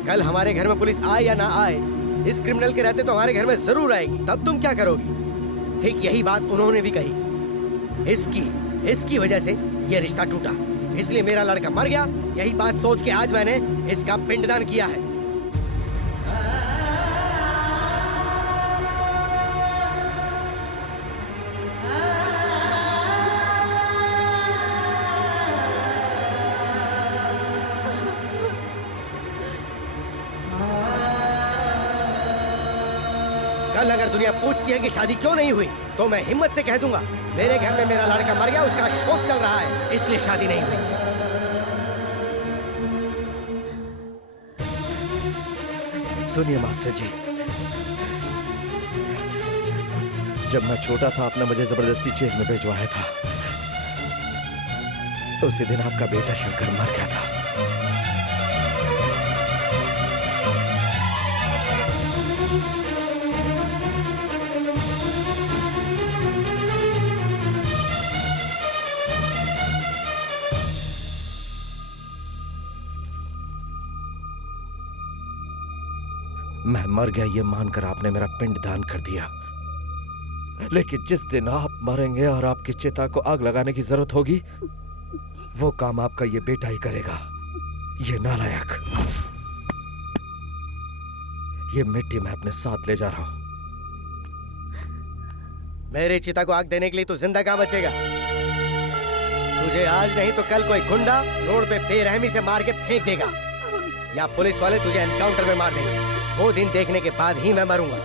कल हमारे घर में पुलिस आए या ना आए, इस क्रिमिनल के रहते तो हमारे घर में जरूर आएगी। तब तुम क्या करोगी? ठीक यही बात उन्होंने भी कही। इसकी वजह से ये रिश्ता टूटा, इसलिए मेरा लड़का मर गया। यही बात सोच के आज मैंने इसका पिंडदान किया है। कल अगर दुनिया पूछती है कि शादी क्यों नहीं हुई, तो मैं हिम्मत से कह दूंगा मेरे घर में मेरा लड़का मर गया, उसका शोक चल रहा है, इसलिए शादी नहीं हुई। सुनिए मास्टर जी, जब मैं छोटा था आपने मुझे जबरदस्ती जेल में भिजवाया था। उसी दिन आपका बेटा शंकर मर गया था। मैं मर गया ये मानकर आपने मेरा पिंड दान कर दिया, लेकिन जिस दिन आप मरेंगे और आपकी चिता को आग लगाने की जरूरत होगी, वो काम आपका ये बेटा ही करेगा। ये नालायक, ये मिट्टी मैं अपने साथ ले जा रहा हूं। मेरी चिता को आग देने के लिए तू जिंदा कहां बचेगा? तुझे आज नहीं तो कल कोई गुंडा रोड पे बेरहमी से मार के फेंक देगा, या पुलिस वाले तुझे एनकाउंटर में मार देंगे। वो दिन देखने के बाद ही मैं मरूंगा।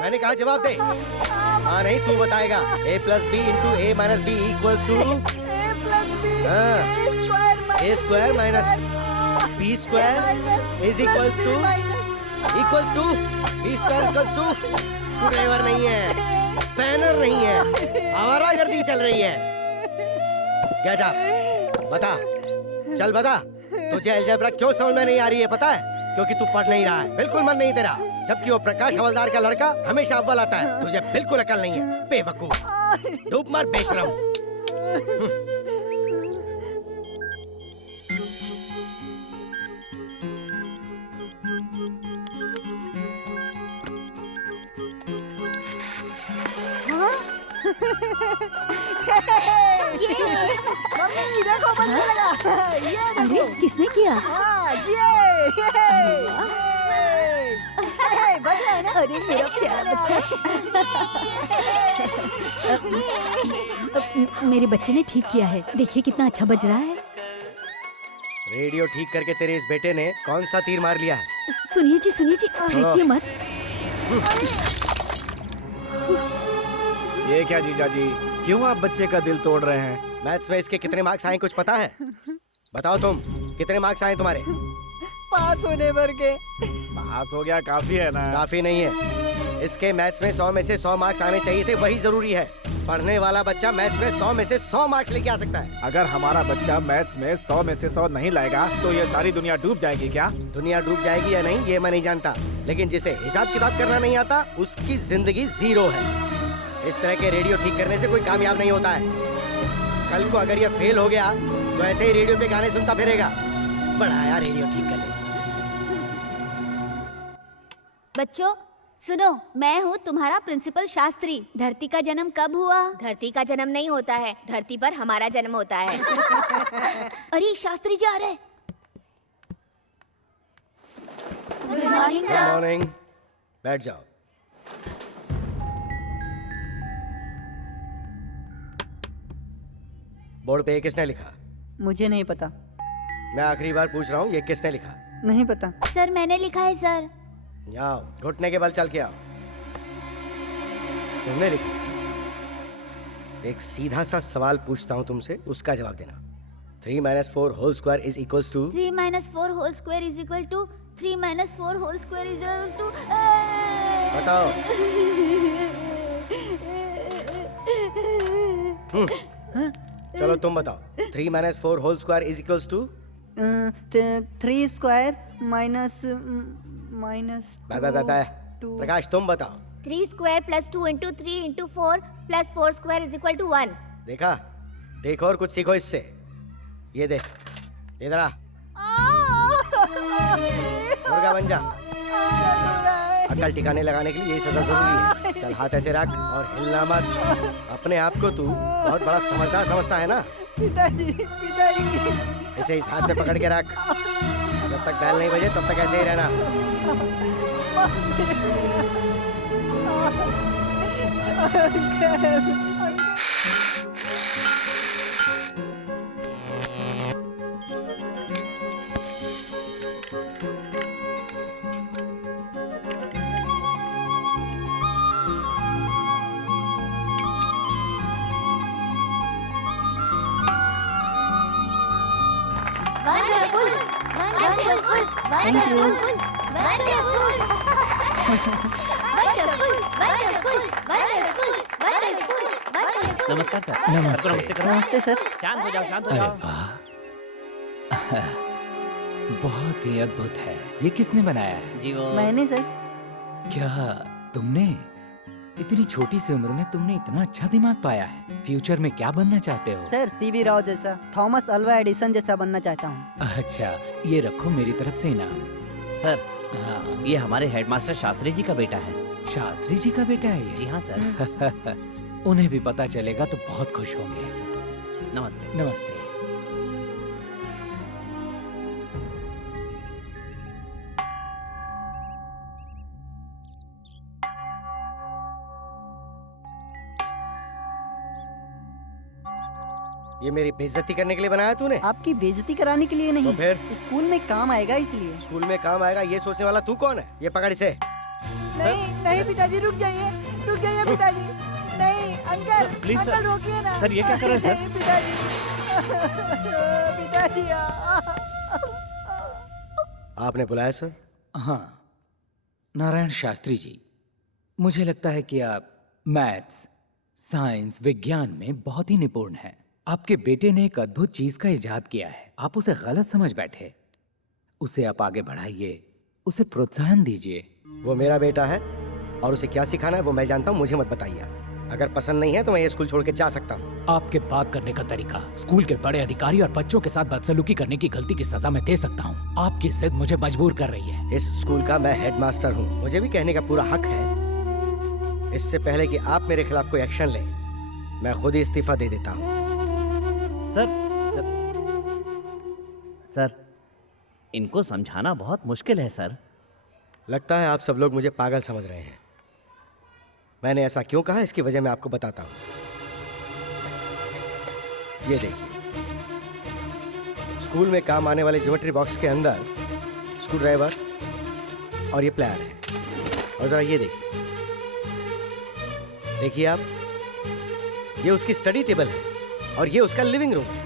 मैंने कहा जवाब दे। हाँ नहीं तू बताएगा। a plus B into A minus B equals to A square minus B square is equals to B square equals to. Screwdriver नहीं है, स्पैनर नहीं है, आवारागर्दी चल रही है। गेट अप, बता, चल बता, तुझे अलजेब्रा क्यों समझ में नहीं आ रही है पता है? क्योंकि तू पढ़ नहीं रहा है, बिल्कुल मन नहीं तेरा। जबकि वो प्रकाश हवलदार का लड़का हमेशा अव्वल आता है, तुझे बिल्कुल अकल नहीं है, बेवकूफ। डूब मार बेशरम। मम्मी देखो बंदे लगा। ये देखो किसने किया? बज रहा है ना? अरे मेरा प्यार बच्चा। मेरे बच्चे ने ठीक किया है, देखिए कितना अच्छा बज रहा है। रेडियो ठीक करके तेरे इस बेटे ने कौन सा तीर मार लिया है? सुनिए जी हटिए मत। ये क्या जीजा जी, क्यों आप बच्चे का दिल तोड़ रहे हैं? मैथ्स में इसके कितने मार्क्स आए कुछ पता है? बताओ तुम, कितने मार्क्स आए तुम्हारे? पास होने भर के। पास हो गया काफी है ना? काफी नहीं है, इसके मैथ्स में 100 में से 100 मार्क्स आने चाहिए थे, वही जरूरी है। पढ़ने वाला बच्चा मैथ्स में 100 में से 100 मार्क्स लेके आ सकता है। अगर हमारा बच्चा मैथ्स में 100 में से 100 नहीं लाएगा तो ये सारी दुनिया डूब जाएगी क्या? दुनिया डूब जाएगी या नहीं ये मैं नहीं जानता, लेकिन जिसे हिसाब किताब करना नहीं आता उसकी जिंदगी जीरो है। इस तरह के रेडियो ठीक करने से कोई कामयाब नहीं होता है। कल को अगर ये फेल हो गया तो ऐसे ही रेडियो पे गाने सुनता फिरेगा। बड़ा आया रेडियो ठीक करने। बच्चों सुनो, मैं हूँ तुम्हारा प्रिंसिपल शास्त्री। धरती का जन्म कब हुआ? धरती का जन्म नहीं होता है, धरती पर हमारा जन्म होता है। अरे शास्त्री जी आ रहे। गुड मॉर्निंग गुड मॉर्निंग, बैठ जाओ। बोर्ड पे ये किसने लिखा? मुझे नहीं पता। मैं आखिरी बार पूछ रहा हूँ, ये किसने लिखा? नहीं पता। सर मैंने लिखा है सर। आओ, घुटने के बल चल के आओ। तुमने लिखा? एक सीधा सा सवाल पूछता हूँ तुमसे, उसका जवाब देना। 3 - 4 whole square is equals to 3 - 4 whole square is equal to 3 - 4 whole square is equal to. बताओ। चलो तुम बताओ। 3 - 4 whole square is equals to 3 square minus Prakash तुम बताओ। 3 square plus 2 into 3 into 4 plus 4 square is equal to 1। देखा, देखो और कुछ सीखो इससे। ये देख, इधर आ, मुर्गा बन जा। अकल ठिकाने लगाने के लिए ये सजा जरूरी है। चल हाथ ऐसे रख और हिलना मत। अपने आप को तू बहुत बड़ा समझदार समझता है ना? पिताजी। इसे इस हाथ में पकड़ के रख, जब तक बैल नहीं बजे तब तक ऐसे ही रहना। नमस्कार सर। नमस्ते सर। शांत हो जाओ, शांत हो अरे जाओ। वाह, बहुत ही अद्भुत है। ये किसने बनाया है? जी वो मैंने सर। क्या तुमने इतनी छोटी सी उम्र में तुमने इतना अच्छा दिमाग पाया है? फ्यूचर में क्या बनना चाहते हो? सर CB राव जैसा, थॉमस अल्वा एडिसन जैसा बनना चाहता हूँ। अच्छा, ये रखो मेरी तरफ से इनाम। सर, हाँ। ये हमारे हेडमास्टर शास्त्री जी का बेटा है। शास्त्री जी का बेटा है ये? जी हाँ सर। उन्हें भी पता चलेगा तो बहुत खुश होंगे। नमस्ते। नमस्ते। ये मेरी बेइज्जती करने के लिए बनाया तूने? आपकी बेइज्जती कराने के लिए नहीं, तो फिर? स्कूल में काम आएगा इसलिए। स्कूल में काम आएगा ये सोचने वाला तू कौन है? ये पकड़ इसे। नहीं पिताजी, रुक जाइए पिताजी। नहीं अंकल, प्लीज सर। अंकल रोकिए ना। सर, ये क्या कर रहे हैं सर? नहीं, पिताजी। आपने बुलाया सर? हाँ, नारायण शास्त्री जी, मुझे लगता है कि आप मैथ्स, साइंस, विज्ञान में बहुत ही निपुण हैं। आपके बेटे ने एक अद्भुत चीज का इजाद किया है, आप उसे गलत समझ बैठे। उसे आप आगे बढ़ाइए, उसे प्रोत्साहन दीजिए। वो मेरा बेटा है और उसे क्या सिखाना है वो मैं जानता हूँ, मुझे मत बताइए। अगर पसंद नहीं है तो मैं ये स्कूल छोड़ के जा सकता हूँ। आपके बात करने का तरीका स्कूल के बड़े अधिकारी और बच्चों के साथ बदसलूकी करने की गलती की सजा मैं दे सकता हूँ। आपकी जिद मुझे मजबूर कर रही है। इस स्कूल का मैं हेडमास्टर हूँ, मुझे भी कहने का पूरा हक है। इससे पहले कि आप मेरे खिलाफ कोई एक्शन लें, मैं खुद ही इस्तीफा दे देता हूँ। सर, इनको समझाना बहुत मुश्किल है सर। लगता है आप सब लोग मुझे पागल समझ रहे हैं। मैंने ऐसा क्यों कहा इसकी वजह मैं आपको बताता हूँ। ये देखिए, स्कूल में काम आने वाले ज्योमेट्री बॉक्स के अंदर स्क्रू ड्राइवर, और ये प्लेयर है। और जरा ये देखिए, देखिए आप, ये उसकी स्टडी टेबल है और ये उसका लिविंग रूम है।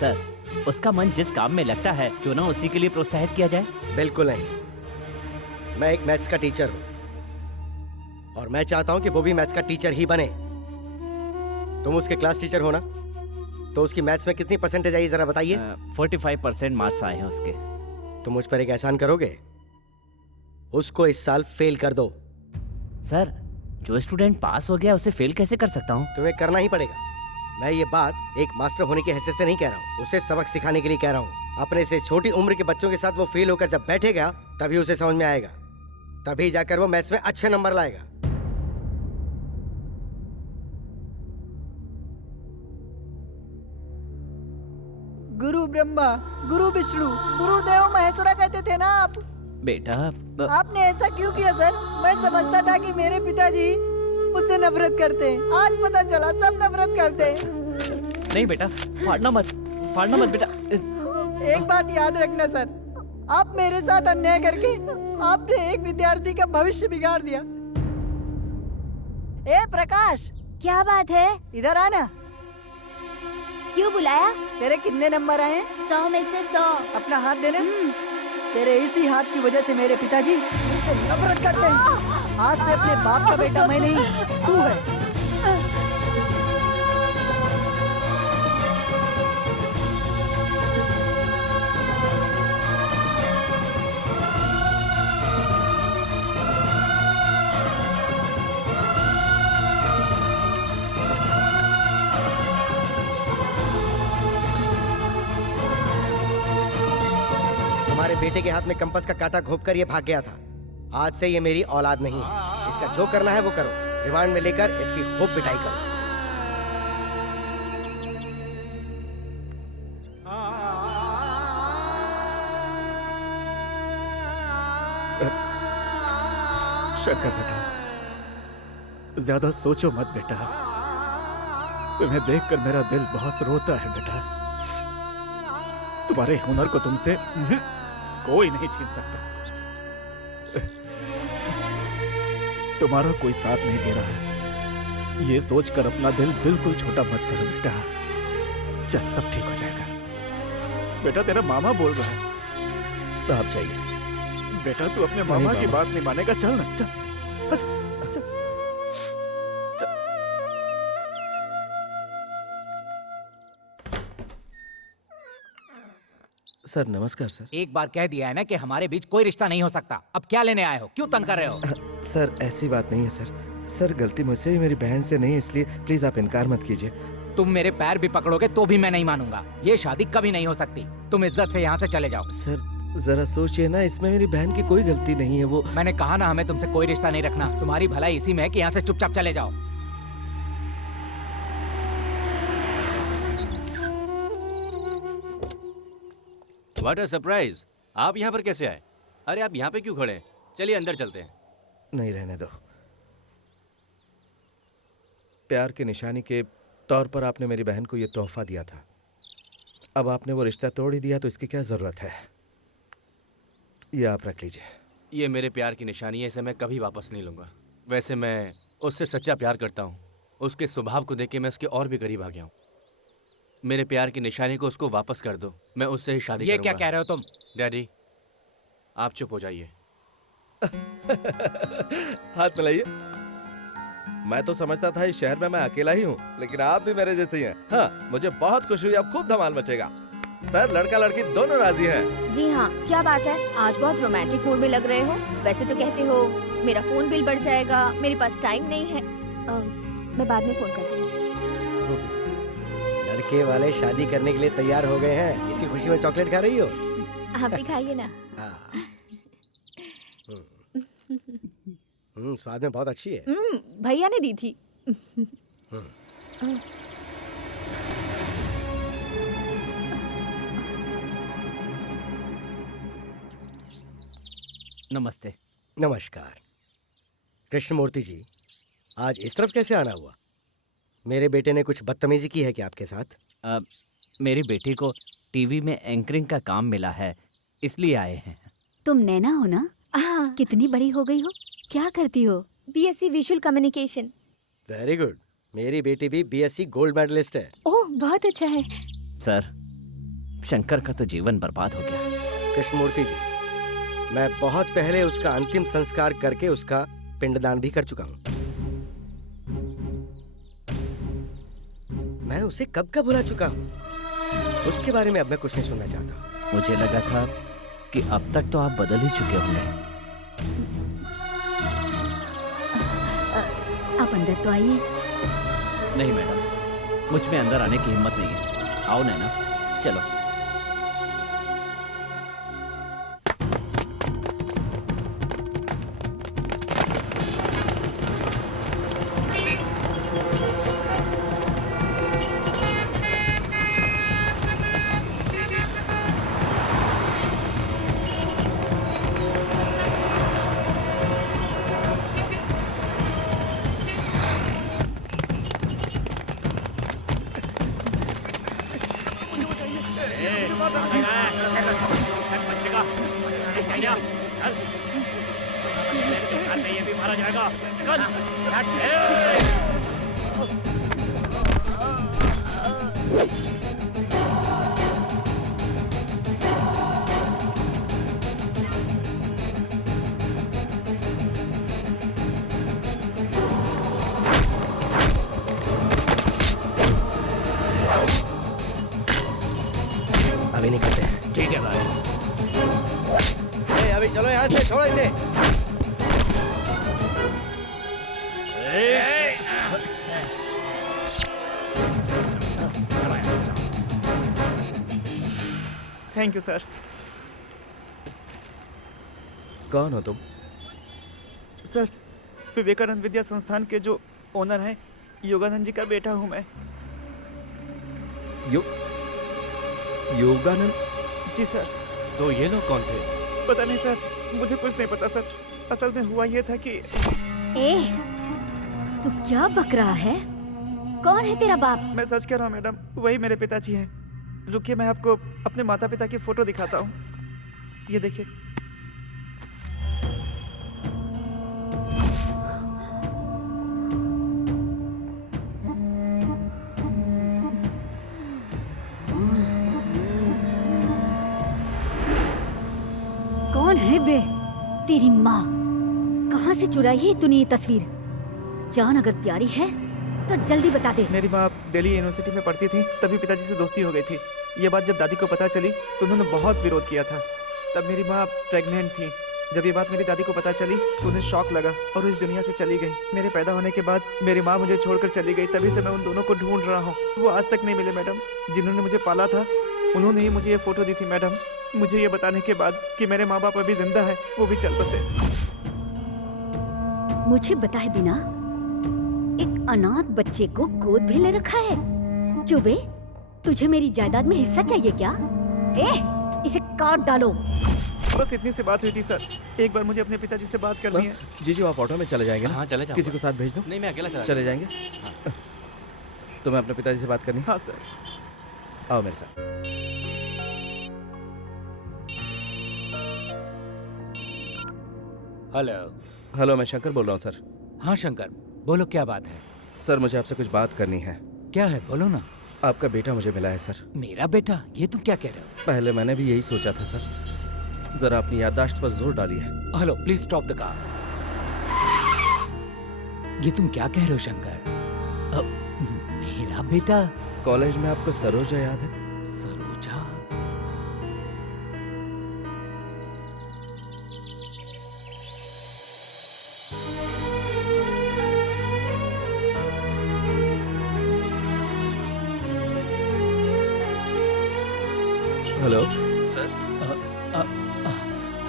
सर, उसका मन जिस काम में लगता है क्यों ना उसी के लिए प्रोत्साहित किया जाए। बिल्कुल नहीं, मैं एक मैथ्स का टीचर हूँ और मैं चाहता हूँ कि वो भी मैथ्स का टीचर ही बने। तुम उसके क्लास टीचर हो ना, तो उसकी मैथ्स में कितनी परसेंटेज आई जरा बताइए। 45% मार्क्स आए हैं उसके। तुम मुझ पर एक एहसान करोगे, उसको इस साल फेल कर दो। सर, जो स्टूडेंट पास हो गया उसे फेल कैसे कर सकता हूँ? तुम्हें करना ही पड़ेगा। मैं ये बात एक मास्टर होने की हैसियत से नहीं कह रहा हूँ, उसे सबक सिखाने के लिए कह रहा हूँ। अपने से छोटी उम्र के बच्चों के साथ वो फेल होकर जब बैठेगा तभी उसे समझ में आएगा, तभी जाकर वो मैथ्स में अच्छे नंबर लाएगा। गुरु ब्रह्मा, गुरु विष्णु, गुरुदेव महेश्वरा कहते थे ना आप। बेटा आपने ऐसा क्यों किया सर? मैं समझता था कि मेरे पिताजी मुझसे नफरत करते हैं, आज पता चला सब नफरत करते हैं। नहीं बेटा, फाड़ना मत बेटा। एक बात याद रखना सर, आप मेरे साथ अन्याय करके आपने एक विद्यार्थी का भविष्य बिगाड़ दिया। ए प्रकाश, क्या बात है? इधर आना। क्यों बुलाया? तेरे कितने नंबर आए? 100 में से 100। अपना हाथ देना। तेरे इसी हाथ की वजह से मेरे पिताजी मुझसे नफरत करते हैं। आज से अपने बाप का बेटा मैं नहीं, तू है। तुम्हारे बेटे के हाथ में कंपास का कांटा घोंपकर ये भाग गया था। आज से ये मेरी औलाद नहीं है। इसका जो करना है वो करो, रिमांड में लेकर इसकी खूब पिटाई करो। शंकर बेटा, ज्यादा सोचो मत बेटा, तुम्हें देखकर मेरा दिल बहुत रोता है बेटा। तुम्हारे हुनर को तुमसे कोई नहीं छीन सकता। तुम्हारा कोई साथ नहीं दे रहा है, ये सोचकर अपना दिल बिल्कुल छोटा मत करो बेटा। चल, सब ठीक हो जाएगा। बेटा, तेरा मामा बोल रहा है। तो आप जाइए। बेटा, तू अपने मामा की बात नहीं मानेगा। चल ना, चल। अच्छा, अच्छा। सर नमस्कार सर। एक बार कह दिया है ना कि हमारे बीच कोई रिश्ता नहीं हो सकता। अब क्या लेने आए हो? क्यों तंग कर रहे हो? सर ऐसी बात नहीं है सर। सर गलती मुझसे ही, मेरी बहन से नहीं, इसलिए प्लीज आप इनकार मत कीजिए। तुम मेरे पैर भी पकड़ोगे तो भी मैं नहीं मानूंगा। ये शादी कभी नहीं हो सकती। तुम इज्जत से यहाँ से चले जाओ। सर जरा सोचिए ना, इसमें मेरी बहन की कोई गलती नहीं है। वो मैंने कहा ना, हमें तुमसे कोई रिश्ता नहीं रखना। तुम्हारी भलाई इसी में है कि यहाँ से चुपचाप चले जाओ। What a surprise! आप यहाँ पर कैसे आए? अरे आप यहाँ पे क्यों खड़े हैं? चलिए अंदर चलते हैं। नहीं, रहने दो। प्यार की निशानी के तौर पर आपने मेरी बहन को ये तोहफा दिया था। अब आपने वो रिश्ता तोड़ ही दिया तो इसकी क्या जरूरत है? ये आप रख लीजिए। ये मेरे प्यार की निशानी है, इसे मैं कभी वापस नहीं लूँगा। वैसे मैं उससे सच्चा प्यार करता हूँ। उसके स्वभाव को देख के मैं उसके और भी करीब आ गया हूँ। मेरे प्यार की निशानी को उसको वापस कर दो, मैं उससे ही शादी करूँगा। ये क्या कह रहे हो तुम? डैडी, आप चुप हो जाइए। हाथ मिलाइए। मैं तो समझता था इस शहर में मैं अकेला ही हूँ, लेकिन आप भी मेरे जैसे ही हैं। हाँ, मुझे बहुत खुशी हुई। अब खूब धमाल मचेगा। सर, लड़का लड़की दोनों राजी हैं। जी हाँ, क्या बात है? आज बहुत रोमांटिक मूड में लग रहे हो। वैसे तो कहते हो मेरा फोन बिल बढ़ जाएगा, मेरे पास टाइम नहीं है। मैं बाद में फोन करती हूँ। लड़के वाले शादी करने के लिए तैयार हो गए हैं। इसी खुशी में चॉकलेट खा रही हो? आप भी खाइए ना। स्वाद में बहुत अच्छी है। भैया ने दी थी। नमस्ते। नमस्कार। कृष्णमूर्ति जी, आज इस तरफ कैसे आना हुआ? मेरे बेटे ने कुछ बदतमीजी की है क्या आपके साथ? मेरी बेटी को टीवी में एंकरिंग का काम मिला है, इसलिए आए हैं। तुम नैना हो ना? हाँ। कितनी बड़ी हो गई हो? क्या करती हो? BSc visual communication. Very good. मेरी बेटी भी बीएससी गोल्ड मेडलिस्ट है। ओह, बहुत अच्छा है। सर, शंकर का तो जीवन बर्बाद हो गया। कृष्णमूर्ति जी, मैं बहुत पहले उसका अंतिम संस्कार करके उसका पिंडदान भी कर चुका हूँ। मैं उसे कब का भुला चुका हूँ। उसके बारे में अब मैं कुछ नहीं सुनना चाहता। मुझे लगा था कि अब तक तो आप बदल ही चुके होंगे। आप अंदर तो आइए। नहीं मैडम, मुझ में अंदर आने की हिम्मत नहीं है। आओ नैना, चलो। अभी नहीं करते हैं। ठीक है भाई। अभी चलो यहाँ से, छोड़ो इसे। Thank you sir. कौन हो तुम? सर, विवेकानंद विद्या संस्थान के जो ओनर हैं, योगानंद जी का बेटा हूँ मैं। योगानंद जी सर। तो ये लोग कौन थे? पता नहीं सर, मुझे कुछ नहीं पता सर। असल में हुआ ये था कि ए, तू क्या बक रहा है? कौन है तेरा बाप? मैं सच कह रहा हूँ मैडम, वही मेरे पिताजी हैं। रुकिए, मैं आपको अपने माता पिता की फोटो दिखाता हूँ। ये देखिए। कौन है वे? तेरी माँ? कहाँ से चुराई है तूने ये तस्वीर? जान अगर प्यारी है तो जल्दी बता दे। मेरी माँ दिल्ली यूनिवर्सिटी में पढ़ती थी, तभी पिताजी से दोस्ती हो गई थी। ये बात जब दादी को पता चली तो उन्होंने बहुत विरोध किया था। तब मेरी माँ प्रेग्नेंट थी। जब ये बात मेरी दादी को पता चली तो उन्हें शॉक लगा और वो इस दुनिया से चली गई। मेरे पैदा होने के बाद मेरी माँ मुझे छोड़कर चली गई। तभी से मैं उन दोनों को ढूंढ रहा हूँ। वो आज तक नहीं मिले मैडम। जिन्होंने मुझे पाला था उन्होंने ही मुझे ये फोटो दी थी मैडम। मुझे ये बताने के बाद कि मेरे माँ बाप अभी जिंदा है, वो भी चल बसे। मुझे बताए बिना एक अनाथ बच्चे को गोद भी ले रखा है? क्यों बे? तुझे मेरी जायदाद में हिस्सा चाहिए क्या? इसे काट डालो। बस इतनी सी बात हुई थी सर। एक बार मुझे अपने पिताजी से बात करनी है। जीजू, आप ऑटो में चले जाएंगे ना? हाँ, चले जाऊंगा। किसी को साथ भेज दो। नहीं, मैं अकेला चले जाएंगे। तुम्हें अपने पिताजी से बात करनी? हाँ सर। आओ मेरे साथ। हेलो। हेलो, मैं शंकर बोल रहा हूँ सर। हाँ शंकर, बोलो क्या बात है? सर, मुझे आपसे कुछ बात करनी है। क्या है, बोलो ना। आपका बेटा मुझे मिला है सर। मेरा बेटा? ये तुम क्या कह रहे हो? पहले मैंने भी यही सोचा था सर। जरा अपनी याददाश्त पर जोर डालिए। Hello, please stop the car. ये तुम क्या कह रहे हो शंकर? मेरा बेटा? कॉलेज में आपको सरोजा याद है? सरोजा? Hello sir.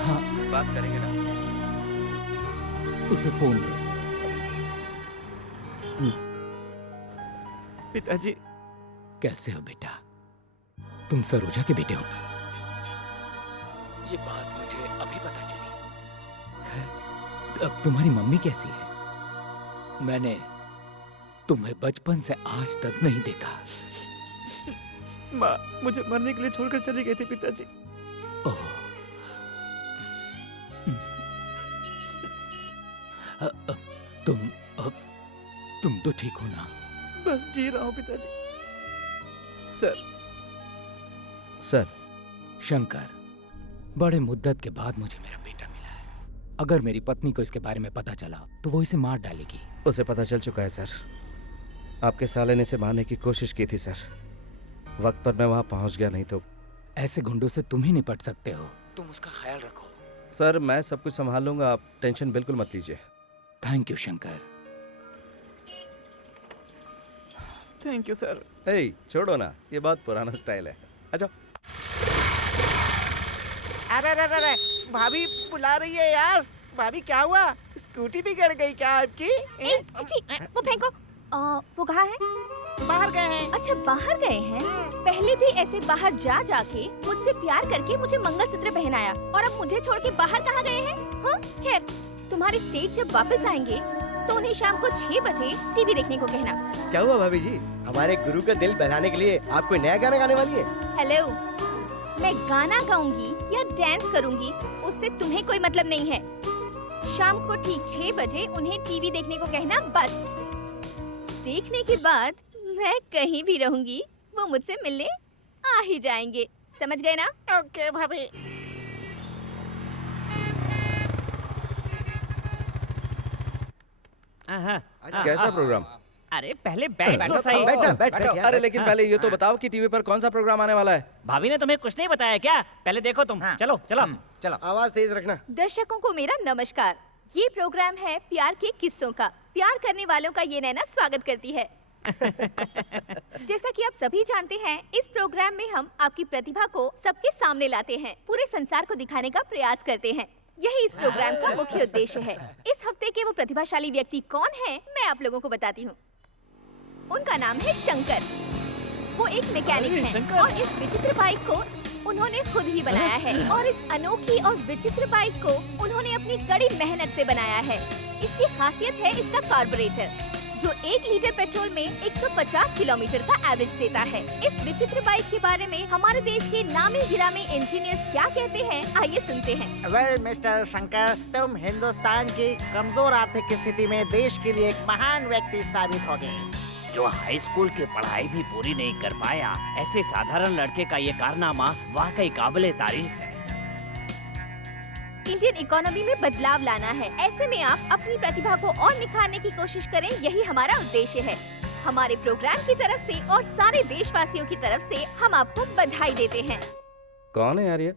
हाँ, बात करेंगे ना? उसे फोन दो। पिताजी। कैसे हो बेटा? तुम सरोजा के बेटे हो ना? ये बात मुझे अभी पता चली। अब तुम्हारी मम्मी कैसी है? मैंने तुम्हें बचपन से आज तक नहीं देखा। माँ मुझे मरने के लिए छोड़कर चली गई थी पिताजी। ओह, तुम तो ठीक हो ना? बस जी रहा हूँ पिताजी। सर। शंकर, बड़े मुद्दत के बाद मुझे मेरा बेटा मिला है। अगर मेरी पत्नी को इसके बारे में पता चला तो वो इसे मार डालेगी। उसे पता चल चुका है सर। आपके साले ने इसे मारने की कोशिश की थी सर। वक्त पर मैं वहां पहुंच गया, नहीं तो। ऐसे गुंडों से तुम ही निपट सकते हो। तुम उसका ख्याल रखो। सर मैं सब कुछ संभाल लूंगा, आप टेंशन बिल्कुल मत लीजिए। Thank you Shankar. Thank you sir. ए, छोड़ो ना, ये बहुत पुराना स्टाइल है। अच्छा। अरे भाभी बुला रही है यार। भाभी क्या हुआ? स्कूटी बिगड़ गई क्या आपकी? वो फेंको। वो कहाँ है? बाहर गए हैं। अच्छा बाहर गए हैं। पहले भी ऐसे बाहर जा जाके मुझसे प्यार करके मुझे मंगलसूत्र पहनाया और अब मुझे छोड़ के बाहर कहाँ गए हैं? हाँ खैर, तुम्हारे सेठ जब वापस आएंगे तो उन्हें शाम को 6 बजे टीवी देखने को कहना। क्या हुआ भाभी जी? हमारे गुरु का दिल बहलाने के लिए आप कोई नया गाना गाने वाली है? हेलो, मैं गाना गाऊंगी या डांस करूंगी उससे तुम्हें कोई मतलब नहीं है। शाम को ठीक 6 बजे उन्हें टीवी देखने को कहना बस। देखने के बाद मैं कहीं भी रहूंगी, वो मुझसे मिलने आ ही जाएंगे। समझ गए ना? ओके भाभी। कैसा प्रोग्राम? अरे पहले बैठ तो सही। बैठो। अरे लेकिन पहले ये तो बताओ कि टीवी पर कौन सा प्रोग्राम आने वाला है? भाभी ने तुम्हें कुछ नहीं बताया क्या? पहले देखो तुम। चलो चलो चलो। आवाज तेज रखना। दर्शकों को मेरा नमस्कार। ये प्रोग्राम है प्यार के किस्सों का। प्यार करने वालों का ये नैना स्वागत करती है। जैसा कि आप सभी जानते हैं, इस प्रोग्राम में हम आपकी प्रतिभा को सबके सामने लाते हैं, पूरे संसार को दिखाने का प्रयास करते हैं। यही इस प्रोग्राम का मुख्य उद्देश्य है। इस हफ्ते के वो प्रतिभाशाली व्यक्ति कौन है, मैं आप लोगों को बताती हूँ। उनका नाम है शंकर। वो एक मैकेनिक हैं और इस विचित्र बाइक को उन्होंने खुद ही बनाया है और इस अनोखी और विचित्र बाइक को उन्होंने अपनी कड़ी मेहनत से बनाया है। इसकी खासियत है इसका कार्बोरेटर, जो 1 लीटर पेट्रोल में 150 किलोमीटर का एवरेज देता है। इस विचित्र बाइक के बारे में हमारे देश के नामी गिरामी इंजीनियर्स क्या कहते हैं, आइए सुनते हैं। वेल मिस्टर शंकर, तुम हिंदुस्तान की कमजोर आर्थिक स्थिति में देश के लिए एक महान व्यक्ति साबित हो गए। जो हाई स्कूल की पढ़ाई भी पूरी नहीं कर पाया, ऐसे साधारण लड़के का ये कारनामा वाकई काबिले तारीफ है। इंडियन इकोनॉमी में बदलाव लाना है। ऐसे में आप अपनी प्रतिभा को और निखारने की कोशिश करें, यही हमारा उद्देश्य है। हमारे प्रोग्राम की तरफ से और सारे देशवासियों की तरफ से हम आपको बधाई देते हैं। कौन है यार ये?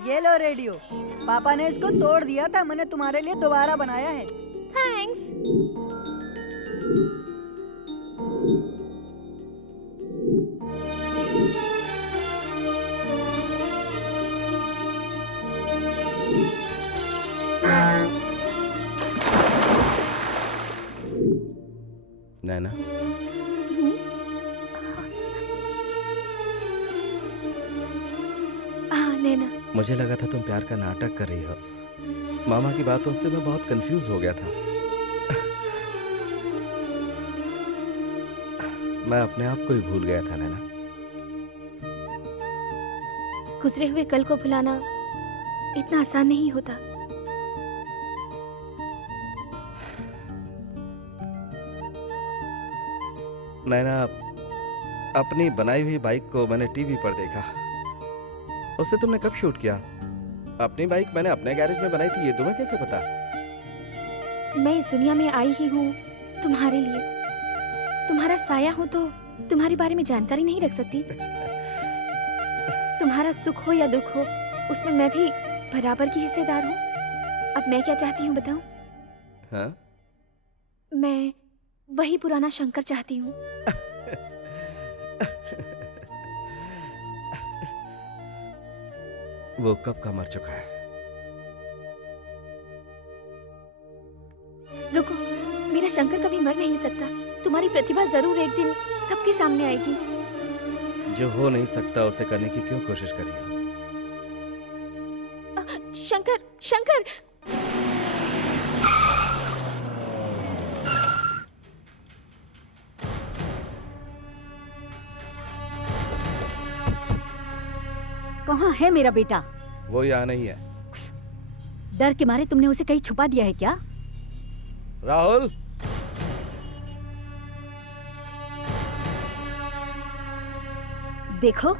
ये लो रेडियो। पापा ने इसको तोड़ दिया था, मैंने तुम्हारे लिए दोबारा बनाया है। थैंक्स। नैना, नैना, मुझे लगा था तुम प्यार का नाटक कर रही हो। मामा की बातों से मैं बहुत कंफ्यूज हो गया था। मैं अपने आप को ही भूल गया था नैना। गुजरे हुए कल को भुलाना इतना आसान नहीं होता। नैना, अपनी बनाई हुई बाइक को मैंने टीवी पर देखा। उसे तुमने कब शूट किया? अपनी बाइक मैंने अपने गैरेज में बनाई थी, ये तुम्हें कैसे पता? मैं इस दुनिया में आई ही हूँ तुम्हारे लिए। तुम्हारा साया हो तो तुम्हारे बारे में जानकारी नहीं रख सकती? तुम्हारा सुख हो या दुख हो, उसमें मैं भी बराबर की हिस्सेदार हूँ। अब मैं क्या चाहती हूँ बताऊं? हाँ? मैं वही पुराना शंकर चाहती हूँ। वो कब का मर चुका है। रुको, मेरा शंकर कभी मर नहीं सकता। तुम्हारी प्रतिभा जरूर एक दिन सबके सामने आएगी। जो हो नहीं सकता उसे करने की क्यों कोशिश करी? शंकर, शंकर! कहाँ है मेरा बेटा? वो यहाँ नहीं है। डर के मारे तुमने उसे कहीं छुपा दिया है क्या? राहुल, देखो,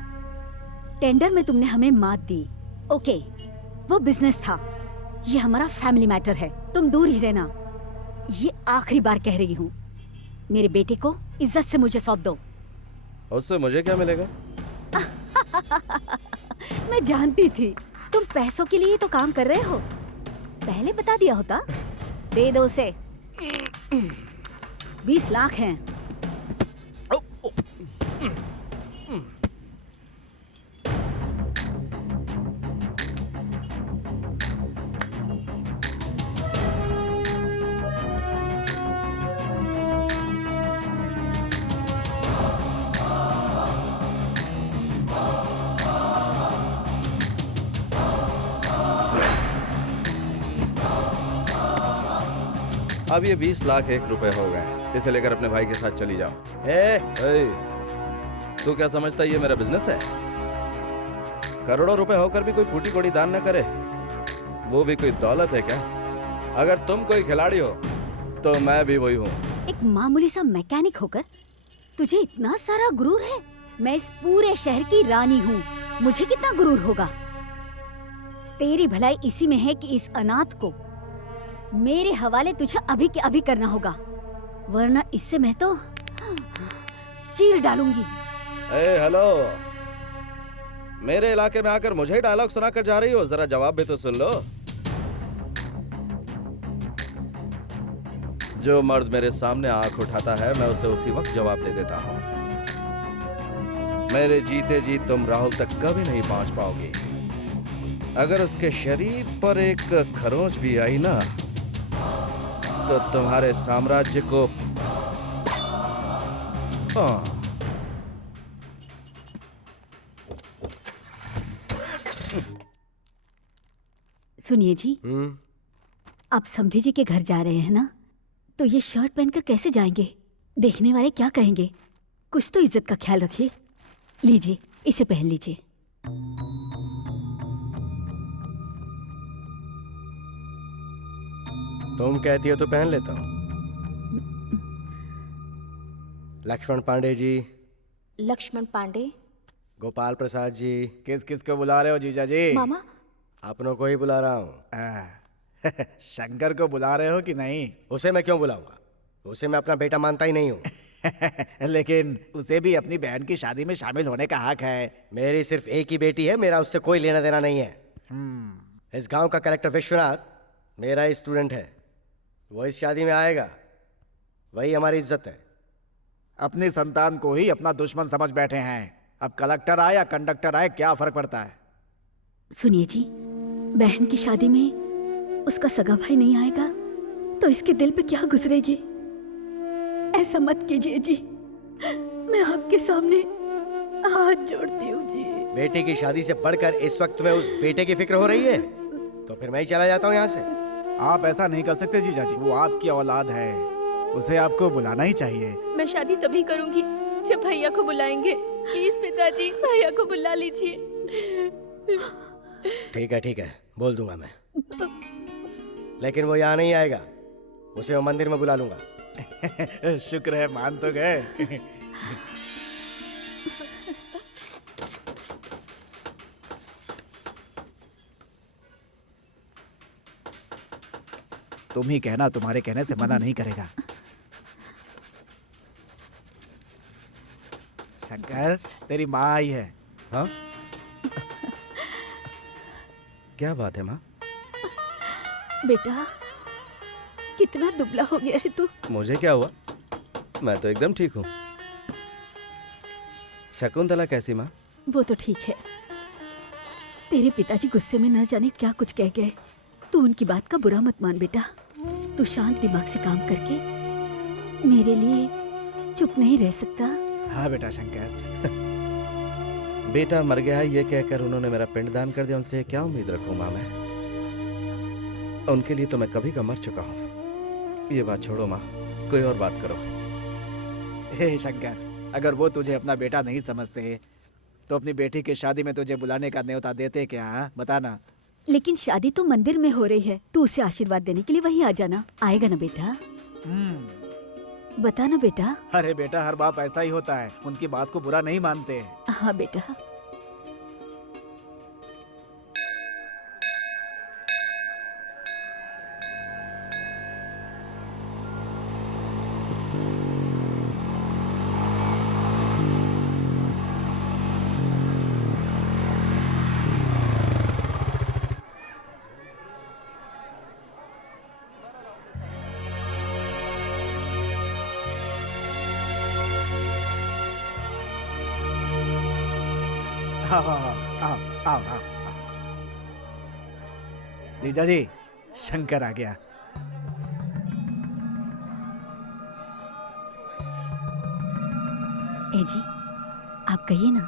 टेंडर में तुमने हमें मात दी। ओके, वो बिजनेस था, ये हमारा फैमिली मैटर है। तुम दूर ही रहना। ये आखिरी बार कह रही हूँ, मेरे बेटे को इज्जत से मुझे सौंप दो। उससे मुझे क्या मिलेगा? मैं जानती थी तुम पैसों के लिए तो काम कर रहे हो। पहले बता दिया होता। दे दो उसे। 20 लाख हैं। अब ये 20 लाख 1 रुपए हो गए। इसे लेकर अपने भाई के साथ चली जाओ। तू क्या समझता है ये मेरा बिजनेस है? करोड़ों रुपए होकर भी कोई फूटी कोड़ी दान न करे, वो भी कोई दौलत है क्या? अगर तुम कोई खिलाड़ी हो तो मैं भी वही हूँ। एक मामूली सा मैकेनिक होकर तुझे इतना सारा गुरूर है। मैं इस पूरे शहर की रानी हूँ, मुझे कितना गुरूर होगा? तेरी भलाई इसी में है कि इस अनाथ को मेरे हवाले तुझे अभी के अभी करना होगा, वरना इससे मैं तो चीर डालूंगी। हेलो, मेरे इलाके में आकर मुझे डायलॉग सुनाकर जा रही हो? जरा जवाब भी तो सुन लो। जो मर्द मेरे सामने आंख उठाता है मैं उसे उसी वक्त जवाब दे देता हूँ। मेरे जीते जी तुम राहुल तक कभी नहीं पहुंच पाओगी। अगर उसके शरीर पर एक खरोंच भी आई ना तो तुम्हारे साम्राज्य को सुनिए जी, आप समधी जी के घर जा रहे हैं ना, तो ये शर्ट पहनकर कैसे जाएंगे? देखने वाले क्या कहेंगे? कुछ तो इज्जत का ख्याल रखिए। लीजिए, इसे पहन लीजिए। तुम कहती हो तो पहन लेता हूँ। लक्ष्मण पांडे जी। लक्ष्मण पांडे? गोपाल प्रसाद जी। किस किस को बुला रहे हो जीजा जी? मामा। अपनों को ही बुला रहा हूँ। शंकर को बुला रहे हो कि नहीं? उसे मैं क्यों बुलाऊंगा? उसे मैं अपना बेटा मानता ही नहीं हूँ। लेकिन उसे भी अपनी बहन की शादी में शामिल होने का हक है। मेरी सिर्फ एक ही बेटी है, मेरा उससे कोई लेना देना नहीं है। इस गांव का कलेक्टर विश्वनाथ मेरा ही स्टूडेंट है, वो इस शादी में आएगा, वही हमारी इज्जत है। अपनी संतान को ही अपना दुश्मन समझ बैठे हैं। अब कलेक्टर आए या कंडक्टर आए क्या फर्क पड़ता है? सुनिए जी, बहन की शादी में उसका सगा भाई नहीं आएगा तो इसके दिल पे क्या गुजरेगी? ऐसा मत कीजिए जी, मैं आपके सामने हाथ जोड़ती हूँ जी। बेटे की शादी से बढ़कर इस वक्त तुम्हें उस बेटे की फिक्र हो रही है, तो फिर मैं ही चला जाता हूँ यहाँ से। आप ऐसा नहीं कर सकते जीजा जी, वो आपकी औलाद है, उसे आपको बुलाना ही चाहिए। मैं शादी तभी करूंगी जब भैया को बुलाएंगे। प्लीज पिताजी, भैया को बुला लीजिए। ठीक है, बोल दूंगा मैं, लेकिन वो यहाँ नहीं आएगा, उसे मैं मंदिर में बुला लूंगा। शुक्र है मान तो गए। तुम ही कहना, तुम्हारे कहने से मना नहीं करेगा। शंकर, तेरी माँ आई है। हाँ? क्या बात है माँ? बेटा, कितना दुबला हो गया है तू। मुझे क्या हुआ? मैं तो एकदम ठीक हूँ। शकुंतला कैसी माँ? वो तो ठीक है। तेरे पिताजी गुस्से में न जाने क्या कुछ कह गए। तू उनकी बात का बुरा मत मान बेटा। तू शांत दिमाग से काम करके मेरे लिए चुप नहीं रह सकता। हाँ बेटा शंकर। बेटा मर गया है ये कहकर उन्होंने मेरा पिंडदान कर दिया, उनसे क्या उम्मीद रखूं माँ मैं? उनके लिए तो मैं कभी का मर चुका हूँ। ये बात छोड़ो माँ, कोई और बात करो। हे शंकर, अगर वो तुझे अपना बेटा नहीं समझते तो अपनी बेटी की शादी में तुझे बुलाने का न्योता देते क्या? हाँ? बताना। लेकिन शादी तो मंदिर में हो रही है, तू उसे आशीर्वाद देने के लिए वहीं आ जाना। आएगा ना बेटा? बता ना बेटा। अरे बेटा, हर बाप ऐसा ही होता है, उनकी बात को बुरा नहीं मानते। हाँ बेटा। हाँ हाँ हाँ, आओ आओ आओ। जीजा जी, शंकर आ गया। ए जी, आप कहिए ना।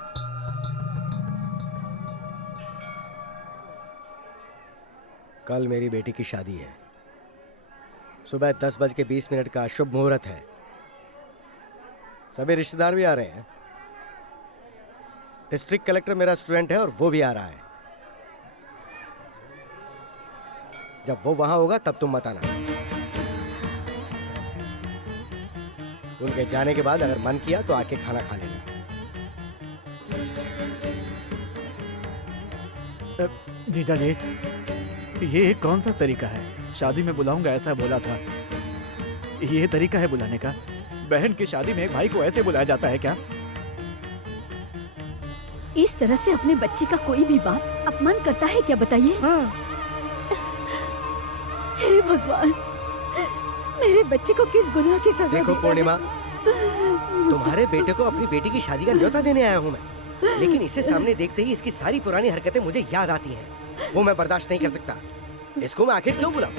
कल मेरी बेटी की शादी है। सुबह 10:20 का शुभ मुहूर्त है। सभी रिश्तेदार भी आ रहे हैं। डिस्ट्रिक्ट कलेक्टर मेरा स्टूडेंट है और वो भी आ रहा है। जब वो वहां होगा तब तुम मत आना। उनके जाने के बाद अगर मन किया तो आके खाना खा लेना। जीजा जी, ये कौन सा तरीका है? शादी में बुलाऊंगा ऐसा बोला था, ये तरीका है बुलाने का? बहन की शादी में एक भाई को ऐसे बुलाया जाता है क्या? इस तरह से अपने बच्चे का कोई भी बाप अपमान करता है क्या, बताइए? हाँ। हे भगवान, मेरे बच्चे को किस गुनाह की सजा देखो दी पूर्णिमा, है? तुम्हारे बेटे को अपनी बेटी की शादी का न्योता देने आया हूँ मैं, लेकिन इसे सामने देखते ही इसकी सारी पुरानी हरकतें मुझे याद आती हैं। वो मैं बर्दाश्त नहीं कर सकता। इसको मैं आखिर क्यों बुलाऊं?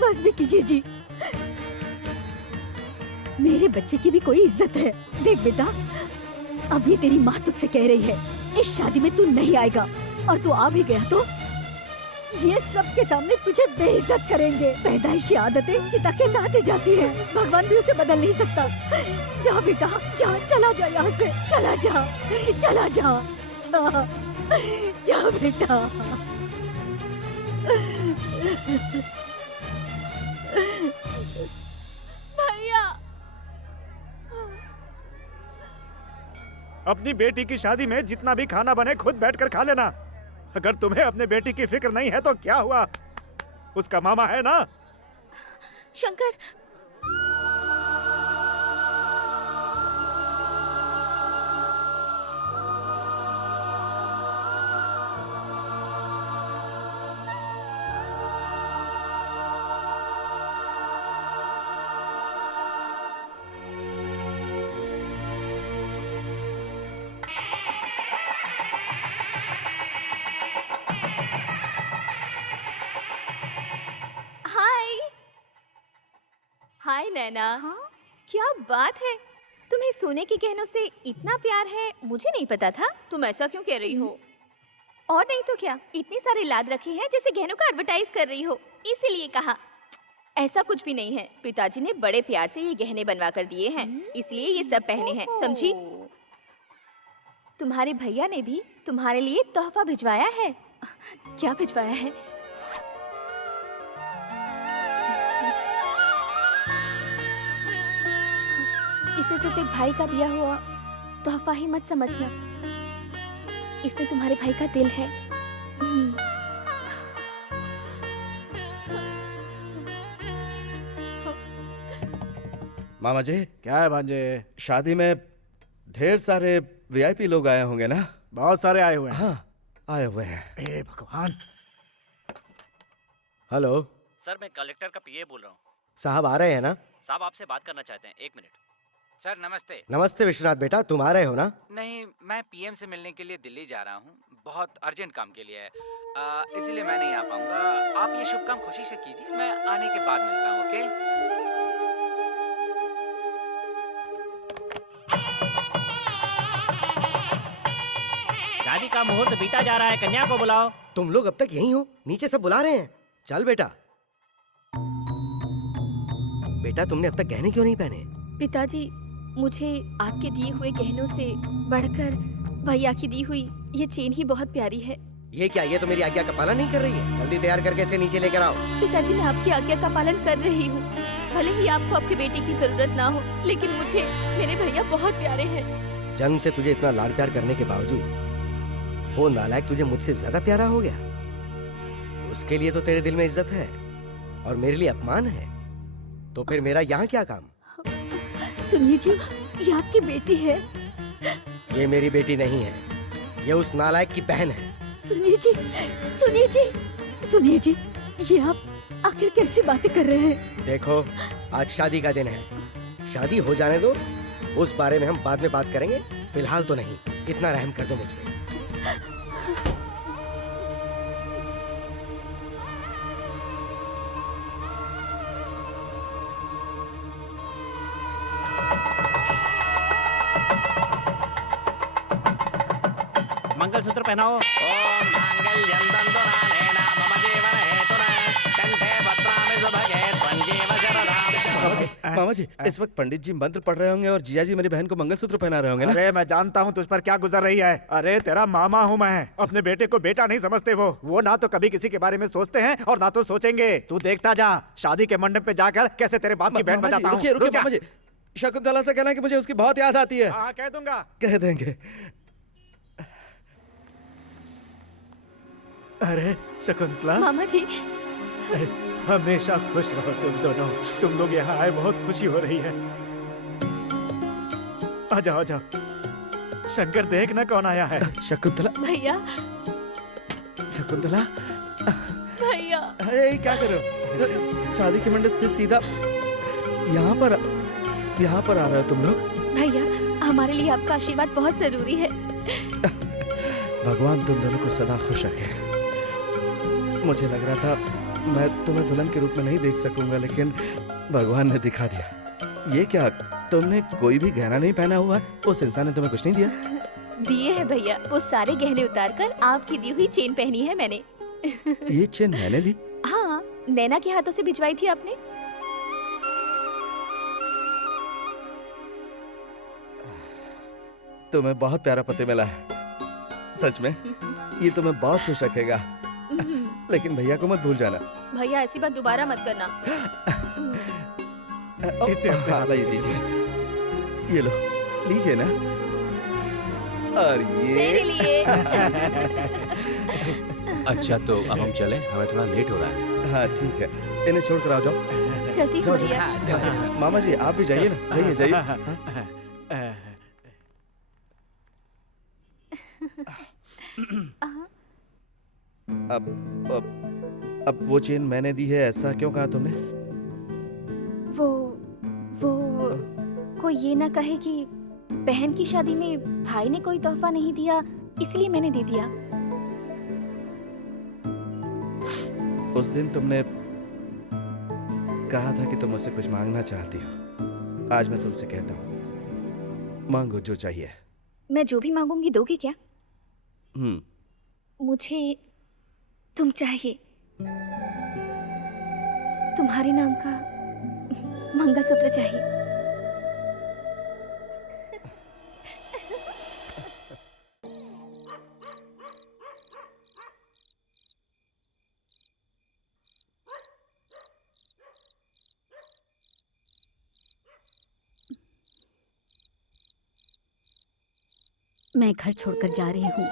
बस भी कीजिए जी, मेरे बच्चे की भी कोई इज्जत है। देख बेटा, अभी तेरी माँ तुझसे कह रही है इस शादी में तू नहीं आएगा, और तू आ भी गया तो ये सबके सामने तुझे बेइज्जत करेंगे। पैदाइशी आदतें चिता के साथ ही जाती हैं, भगवान भी उसे बदल नहीं सकता। जा बेटा, जा, चला जा यहाँ से, चला जा, चला जा, जा, जा बेटा। भैया, अपनी बेटी की शादी में जितना भी खाना बने खुद बैठकर खा लेना। अगर तुम्हें अपने बेटी की फिक्र नहीं है तो क्या हुआ? उसका मामा है ना? शंकर, हाय नैना। हाँ? क्या बात है, तुम्हें सोने के गहनों से इतना प्यार है, मुझे नहीं पता था। तुम ऐसा क्यों कह रही हो? और नहीं तो क्या, इतनी सारी लाद रखी है जैसे गहनों का एडवर्टाइज कर रही हो, इसीलिए कहा। ऐसा कुछ भी नहीं है, पिताजी ने बड़े प्यार से ये गहने बनवा कर दिए हैं, इसलिए ये सब पहने हैं, समझी? तुम्हारे भैया ने भी तुम्हारे लिए तोहफा भिजवाया है। क्या भिजवाया है? इसे सिर्फ एक भाई का दिया हुआ तोहफा ही मत समझना, इसमें तुम्हारे भाई का दिल है। मामा जी। क्या है भांजे? शादी में ढेर सारे वीआईपी लोग आए होंगे ना? बहुत सारे आए हुए हैं। हाँ, आए हुए हैं। हे भगवान। हेलो सर, मैं कलेक्टर का पीए बोल रहा हूँ। साहब आ रहे हैं ना? साहब आपसे बात करना चाहते हैं, 1 मिनट। सर नमस्ते। नमस्ते विश्वनाथ बेटा, तुम आ रहे हो ना? नहीं, मैं पीएम से मिलने के लिए दिल्ली जा रहा हूँ, बहुत अर्जेंट काम के लिए है, इसीलिए मैं नहीं आ पाऊंगा। आप ये शुभ काम खुशी से कीजिए, मैं आने के बाद मिलता हूँ। ओके? शादी का मुहूर्त बीता जा रहा है, कन्या को बुलाओ। तुम लोग अब तक यहीं हो? नीचे सब बुला रहे हैं। चल बेटा। बेटा तुमने अब तक गहने क्यों नहीं पहने? पिताजी, मुझे आपके दिए हुए गहनों से बढ़कर भैया की दी हुई ये चेन ही बहुत प्यारी है। ये क्या, ये तो मेरी आज्ञा का पालन नहीं कर रही है। जल्दी तैयार करके इसे नीचे लेकर आओ। पिताजी, मैं आपकी आज्ञा का पालन कर रही हूँ। भले ही आपको आपके बेटे की जरूरत ना हो, लेकिन मुझे मेरे भैया बहुत प्यारे हैं। जन्म से तुझे इतना लाड प्यार करने के बावजूद वो नालायक तुझे मुझसे ज्यादा प्यारा हो गया। उसके लिए तो तेरे दिल में इज्जत है और मेरे लिए अपमान है, तो फिर मेरा यहाँ क्या काम? सुनिए जी, ये आपकी बेटी है। ये मेरी बेटी नहीं है, ये उस नालायक की बहन है। सुनिए जी, सुनिए जी, सुनिए जी, ये आप आखिर कैसी बातें कर रहे हैं? देखो, आज शादी का दिन है, शादी हो जाने दो, उस बारे में हम बाद में बात करेंगे, फिलहाल तो नहीं। इतना रहम कर दो मुझ पे। मंगलसूत्र पहनाओ। ओम मांगल्यं तन्तुनानेन मम जीवन हेतुना कंठे बध्नामि सुभगे त्वं शरदां। मामा जी, इस वक्त पंडित जी मंत्र पढ़ रहे होंगे और जीजा जी मेरी बहन को मंगलसूत्र पहना रहे होंगे ना? अरे मैं जानता हूँ तुझ पर क्या गुजर रही है। अरे तेरा मामा हूँ मैं, अपने बेटे को बेटा नहीं समझते। वो ना तो कभी किसी के बारे में सोचते हैं और ना तो सोचेंगे। तू देखता जा, शादी के मंडप पे जाकर कैसे तेरे बाप की बैंड बजाता हूँ। रुकिए मामा जी, शकुंतला से कहना कि मुझे उसकी बहुत याद आती है। हाँ, कह दूंगा। कह देंगे। अरे शकुंतला, मामा जी, हमेशा खुश रहो तुम दोनों। तुम लोग यहाँ आए, बहुत खुशी हो रही है। आ जाओ, आ जाओ। शंकर, देख ना कौन आया है। शकुंतला। भैया। शकुंतला। भैया। अरे क्या कर रहे हो? शादी के मंडप से सीधा यहाँ पर आ रहे हो तुम लोग? भैया, हमारे लिए आपका आशीर्वाद बहुत जरूरी है। भगवान तुम दोनों को सदा खुश रखे। मुझे लग रहा था मैं तुम्हें दुल्हन के रूप में नहीं देख सकूंगा, लेकिन भगवान ने दिखा दिया। ये क्या, तुमने कोई भी गहना नहीं पहना हुआ है? उस इंसान ने तुम्हें कुछ नहीं दिया? दिए है भैया, वो सारे गहने उतार कर आपकी दी हुई चेन पहनी है मैंने। ये चेन मैंने दी? हाँ, नैना के हाथों से भिजवाई थी आपने। तुम्हें बहुत प्यारा पति मिला है, सच में। ये तुम्हें बहुत खुश रखेगा। लेकिन भैया को मत भूल जाना। भैया, ऐसी बात दोबारा मत करना। इसे अपने हाथ लाइए, दीजिए। ये लो, लीजिए ना। और ये तेरे लिए। अच्छा, तो अब हम चलें, हमें थोड़ा लेट हो रहा है। हाँ ठीक है, इन्हें छोड़ कर आ जाओ। चलती हूँ भैया। मामा जी, आप भी जाइए ना। जाइए। अब वो चेन मैंने दी है, ऐसा क्यों कहा तुमने? वो कोई ये ना कहे कि बहन की शादी में भाई ने कोई तोहफा नहीं दिया, इसलिए मैंने दे दिया। उस दिन तुमने कहा था कि तुम मुझसे कुछ मांगना चाहती हो। आज मैं तुमसे कहता हूँ, मांगो जो चाहिए। मैं जो भी मांगूंगी दोगे क्या? मुझे तुम चाहिए। तुम्हारे नाम का मंगलसूत्र चाहिए। मैं घर छोड़कर जा रही हूँ।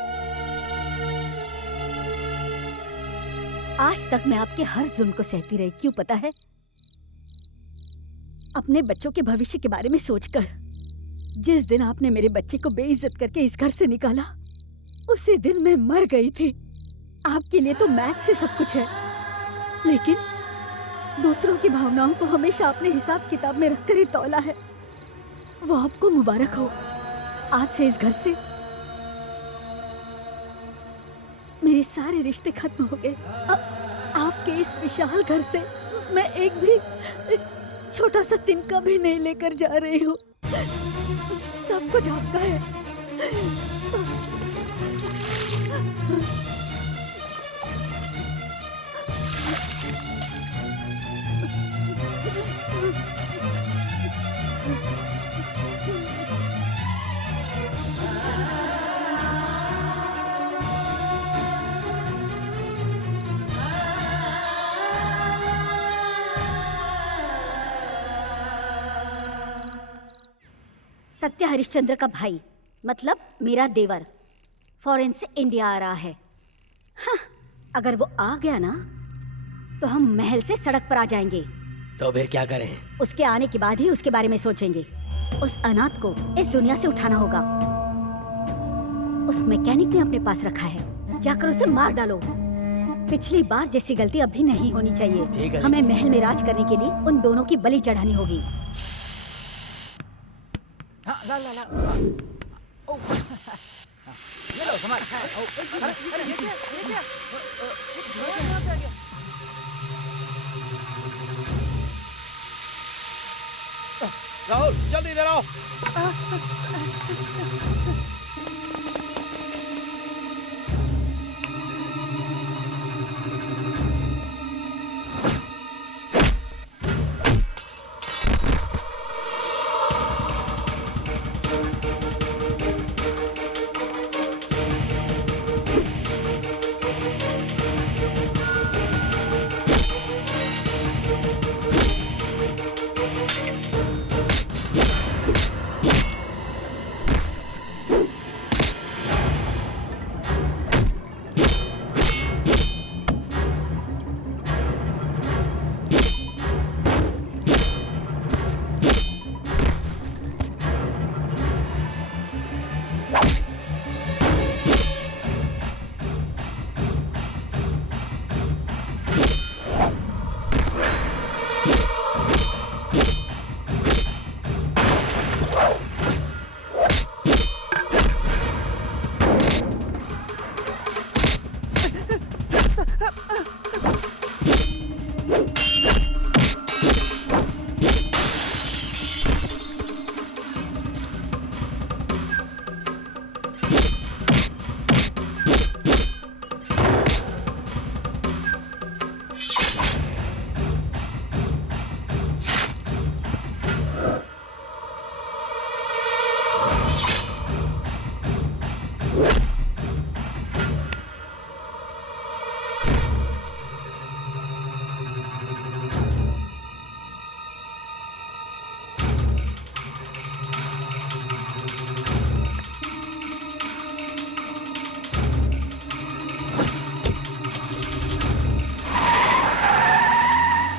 आज तक मैं आपके हर जुल्म को सहती रही। क्यों पता है? अपने बच्चों के भविष्य के बारे में सोचकर। जिस दिन आपने मेरे बच्चे को बेइज्जत करके इस घर से निकाला, उसी दिन मैं मर गई थी। आपके लिए तो मैथ से सब कुछ है, लेकिन दूसरों की भावनाओं को हमेशा अपने हिसाब किताब में रखकर ही तौला है। वो आपको मुबारक हो। आज से इस घर से मेरे सारे रिश्ते खत्म हो गए। आपके इस विशाल घर से मैं एक भी छोटा सा तिनका भी नहीं लेकर जा रही हूँ। सब कुछ आपका है। सत्य हरिश्चंद्र का भाई, मतलब मेरा देवर फॉरेन से इंडिया आ रहा है। हाँ, अगर वो आ गया ना तो हम महल से सड़क पर आ जाएंगे। तो फिर क्या करें? उसके आने के बाद ही उसके बारे में सोचेंगे। उस अनाथ को इस दुनिया से उठाना होगा। उस मैकेनिक ने अपने पास रखा है, जाकर उसे मार डालो। पिछली बार जैसी गलती अभी नहीं होनी चाहिए। हमें महल में राज करने के लिए उन दोनों की बलि चढ़ानी होगी। हाँ, ला ला ला। ये लो संभाल। अरे ये क्या? राहुल जल्दी इधर आओ।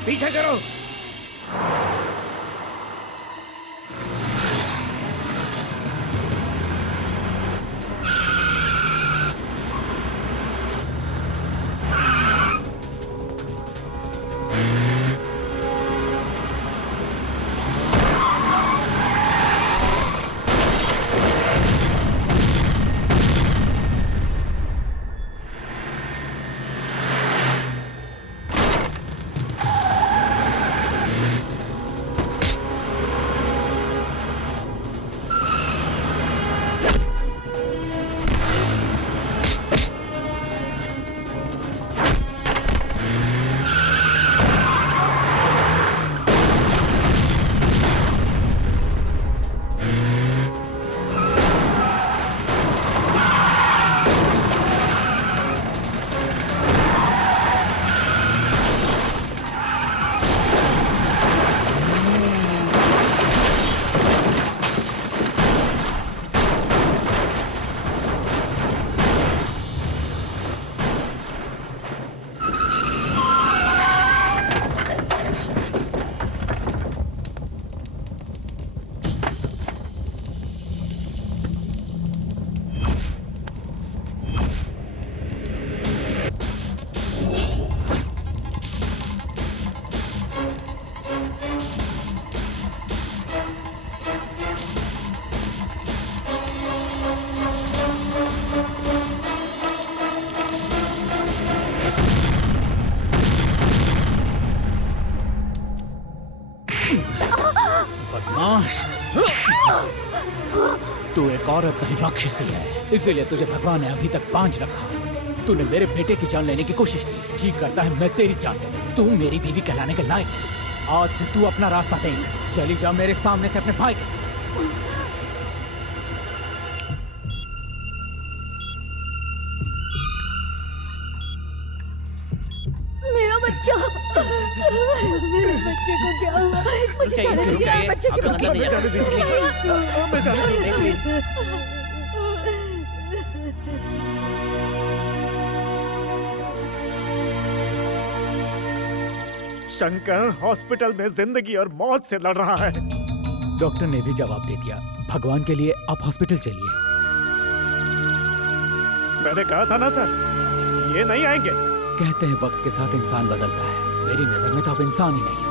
पीछे करो। तू एक औरत नहीं राक्षसी है, इसीलिए तुझे भगवान ने अभी तक बांझ रखा। तूने मेरे बेटे की जान लेने की कोशिश की, जी करता है मैं तेरी जान लूं। तू मेरी बीवी कहलाने के लायक है। आज से तू अपना रास्ता देख, चली जा मेरे सामने से अपने भाई के साथ। मेरा बच्चा मेरे बच्चे को क्या हुआ? मुझे जाने दीजिए, बच्चे की बात हमें जाने दीजिए, हमें जाने दीजिए। शंकर हॉस्पिटल में जिंदगी और मौत से लड़ रहा है। डॉक्टर ने भी जवाब दे दिया। भगवान के लिए आप हॉस्पिटल चलिए। मैंने कहा था ना सर, ये नहीं आएंगे। कहते हैं वक्त के साथ इंसान बदलता है। मेरी नजर में तो आप इंसान ही नहीं हो।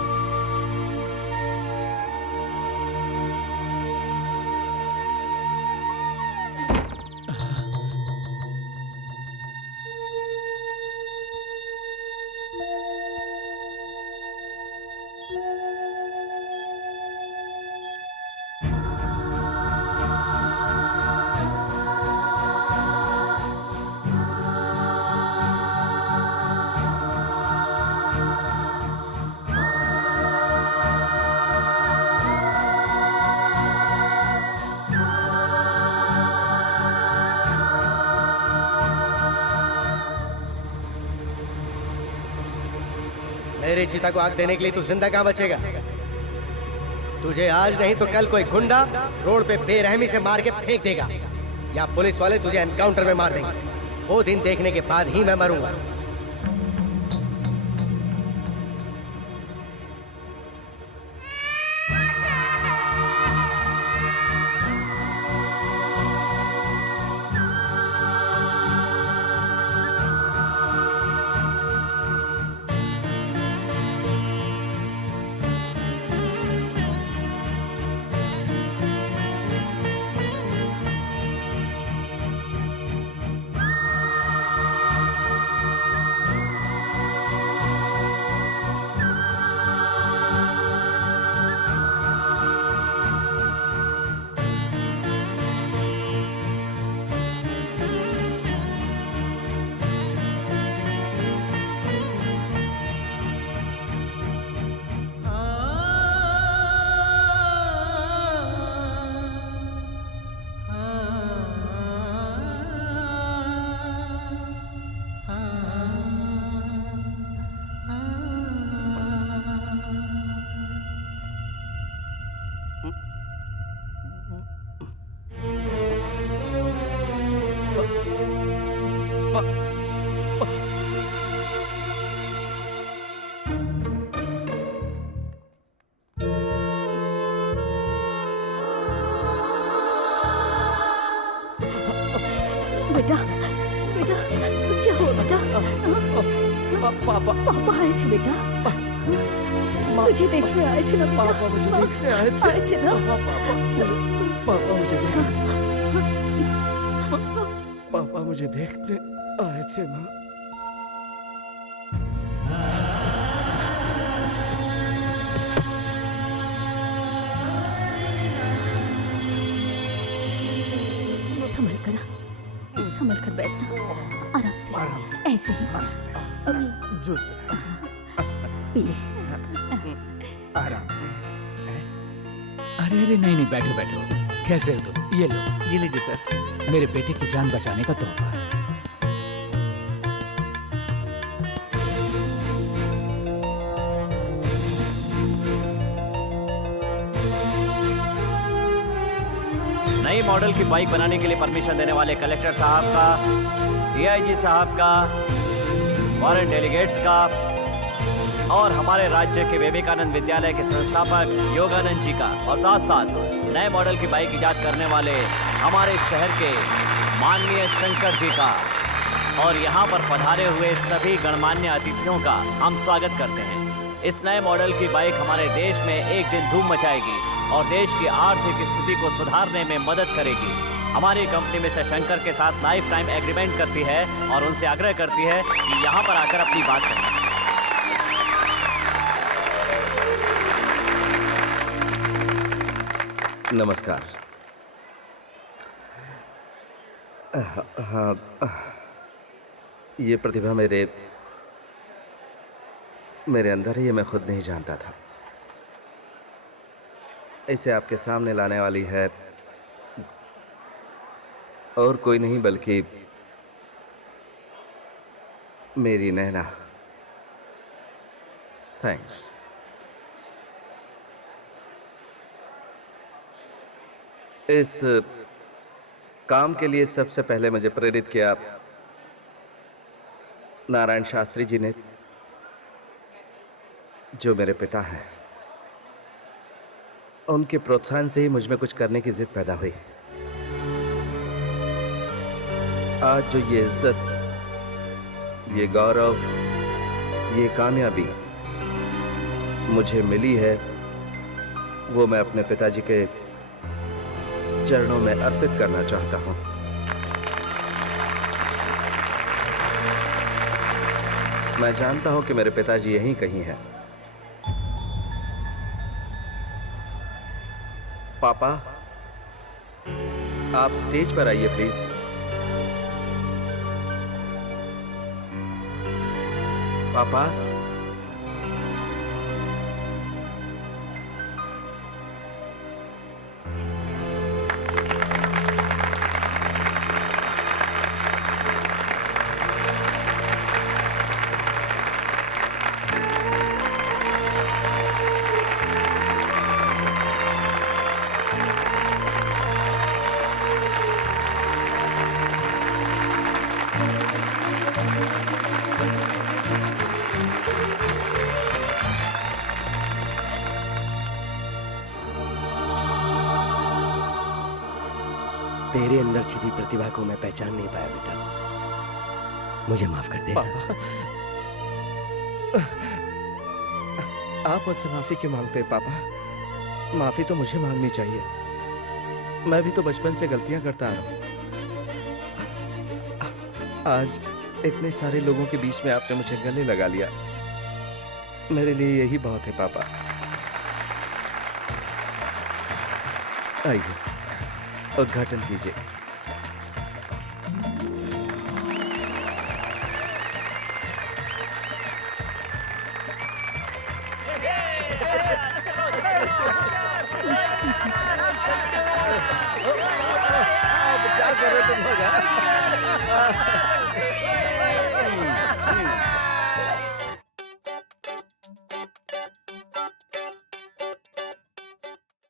मेरे चिता को आग देने के लिए तू जिंदा कहाँ बचेगा? तुझे आज नहीं तो कल कोई गुंडा रोड पे बेरहमी से मार के फेंक देगा, या पुलिस वाले तुझे एनकाउंटर में मार देंगे। वो दिन देखने के बाद ही मैं मरूंगा। बेटा, बेटा, क्या हुआ बेटा? पापा आए थे बेटा। मुझे देखने आए थे ना बेटा। पापा मुझे देखने आए थे ना। पापा मुझे देखने आए थे माँ। संभल कर बैठना, आराम से ऐसे ही जूस पी ले। आराम से। अरे अरे नहीं नहीं, बैठो बैठो। कैसे हो तुम? ये लो। ये लीजिए सर। मेरे बेटे की जान बचाने का तोहफा। नई मॉडल की बाइक बनाने के लिए परमिशन देने वाले कलेक्टर साहब का, डीआईजी साहब का, फॉरेन डेलीगेट्स का और हमारे राज्य के विवेकानंद विद्यालय के संस्थापक योगानंद जी का, और साथ साथ नए मॉडल की बाइक इजाद करने वाले हमारे शहर के माननीय शंकर जी का, और यहाँ पर पधारे हुए सभी गणमान्य अतिथियों का हम स्वागत करते हैं। इस नए मॉडल की बाइक हमारे देश में एक दिन धूम मचाएगी और देश की आर्थिक स्थिति को सुधारने में मदद करेगी। हमारी कंपनी मिस्टर शंकर के साथ लाइफ टाइम एग्रीमेंट करती है और उनसे आग्रह करती है कि यहाँ पर आकर अपनी बात करें। नमस्कार। हाँ, ये प्रतिभा मेरे अंदर है, ये मैं खुद नहीं जानता था। इसे आपके सामने लाने वाली है और कोई नहीं बल्कि मेरी नैना। थैंक्स। इस काम के लिए सबसे पहले मुझे प्रेरित किया नारायण शास्त्री जी ने, जो मेरे पिता हैं। उनके प्रोत्साहन से ही मुझ में कुछ करने की जिद पैदा हुई। आज जो ये इज्जत, ये गौरव, ये कामयाबी मुझे मिली है, वो मैं अपने पिताजी के चरणों में अर्पित करना चाहता हूं। मैं जानता हूं कि मेरे पिताजी यहीं कहीं हैं। पापा, आप स्टेज पर आइए प्लीज। पापा, तेरे अंदर छिपी प्रतिभा को मैं पहचान नहीं पाया बेटा, मुझे माफ कर दे। आप मुझसे माफी क्यों मांगते हैं पापा? माफी तो मुझे मांगनी चाहिए। मैं भी तो बचपन से गलतियां करता आ रहा हूं। आज इतने सारे लोगों के बीच में आपने मुझे गले लगा लिया, मेरे लिए यही बहुत है पापा। आइए, उद्घाटन कीजिए। क्या कर रहे तुम लोग?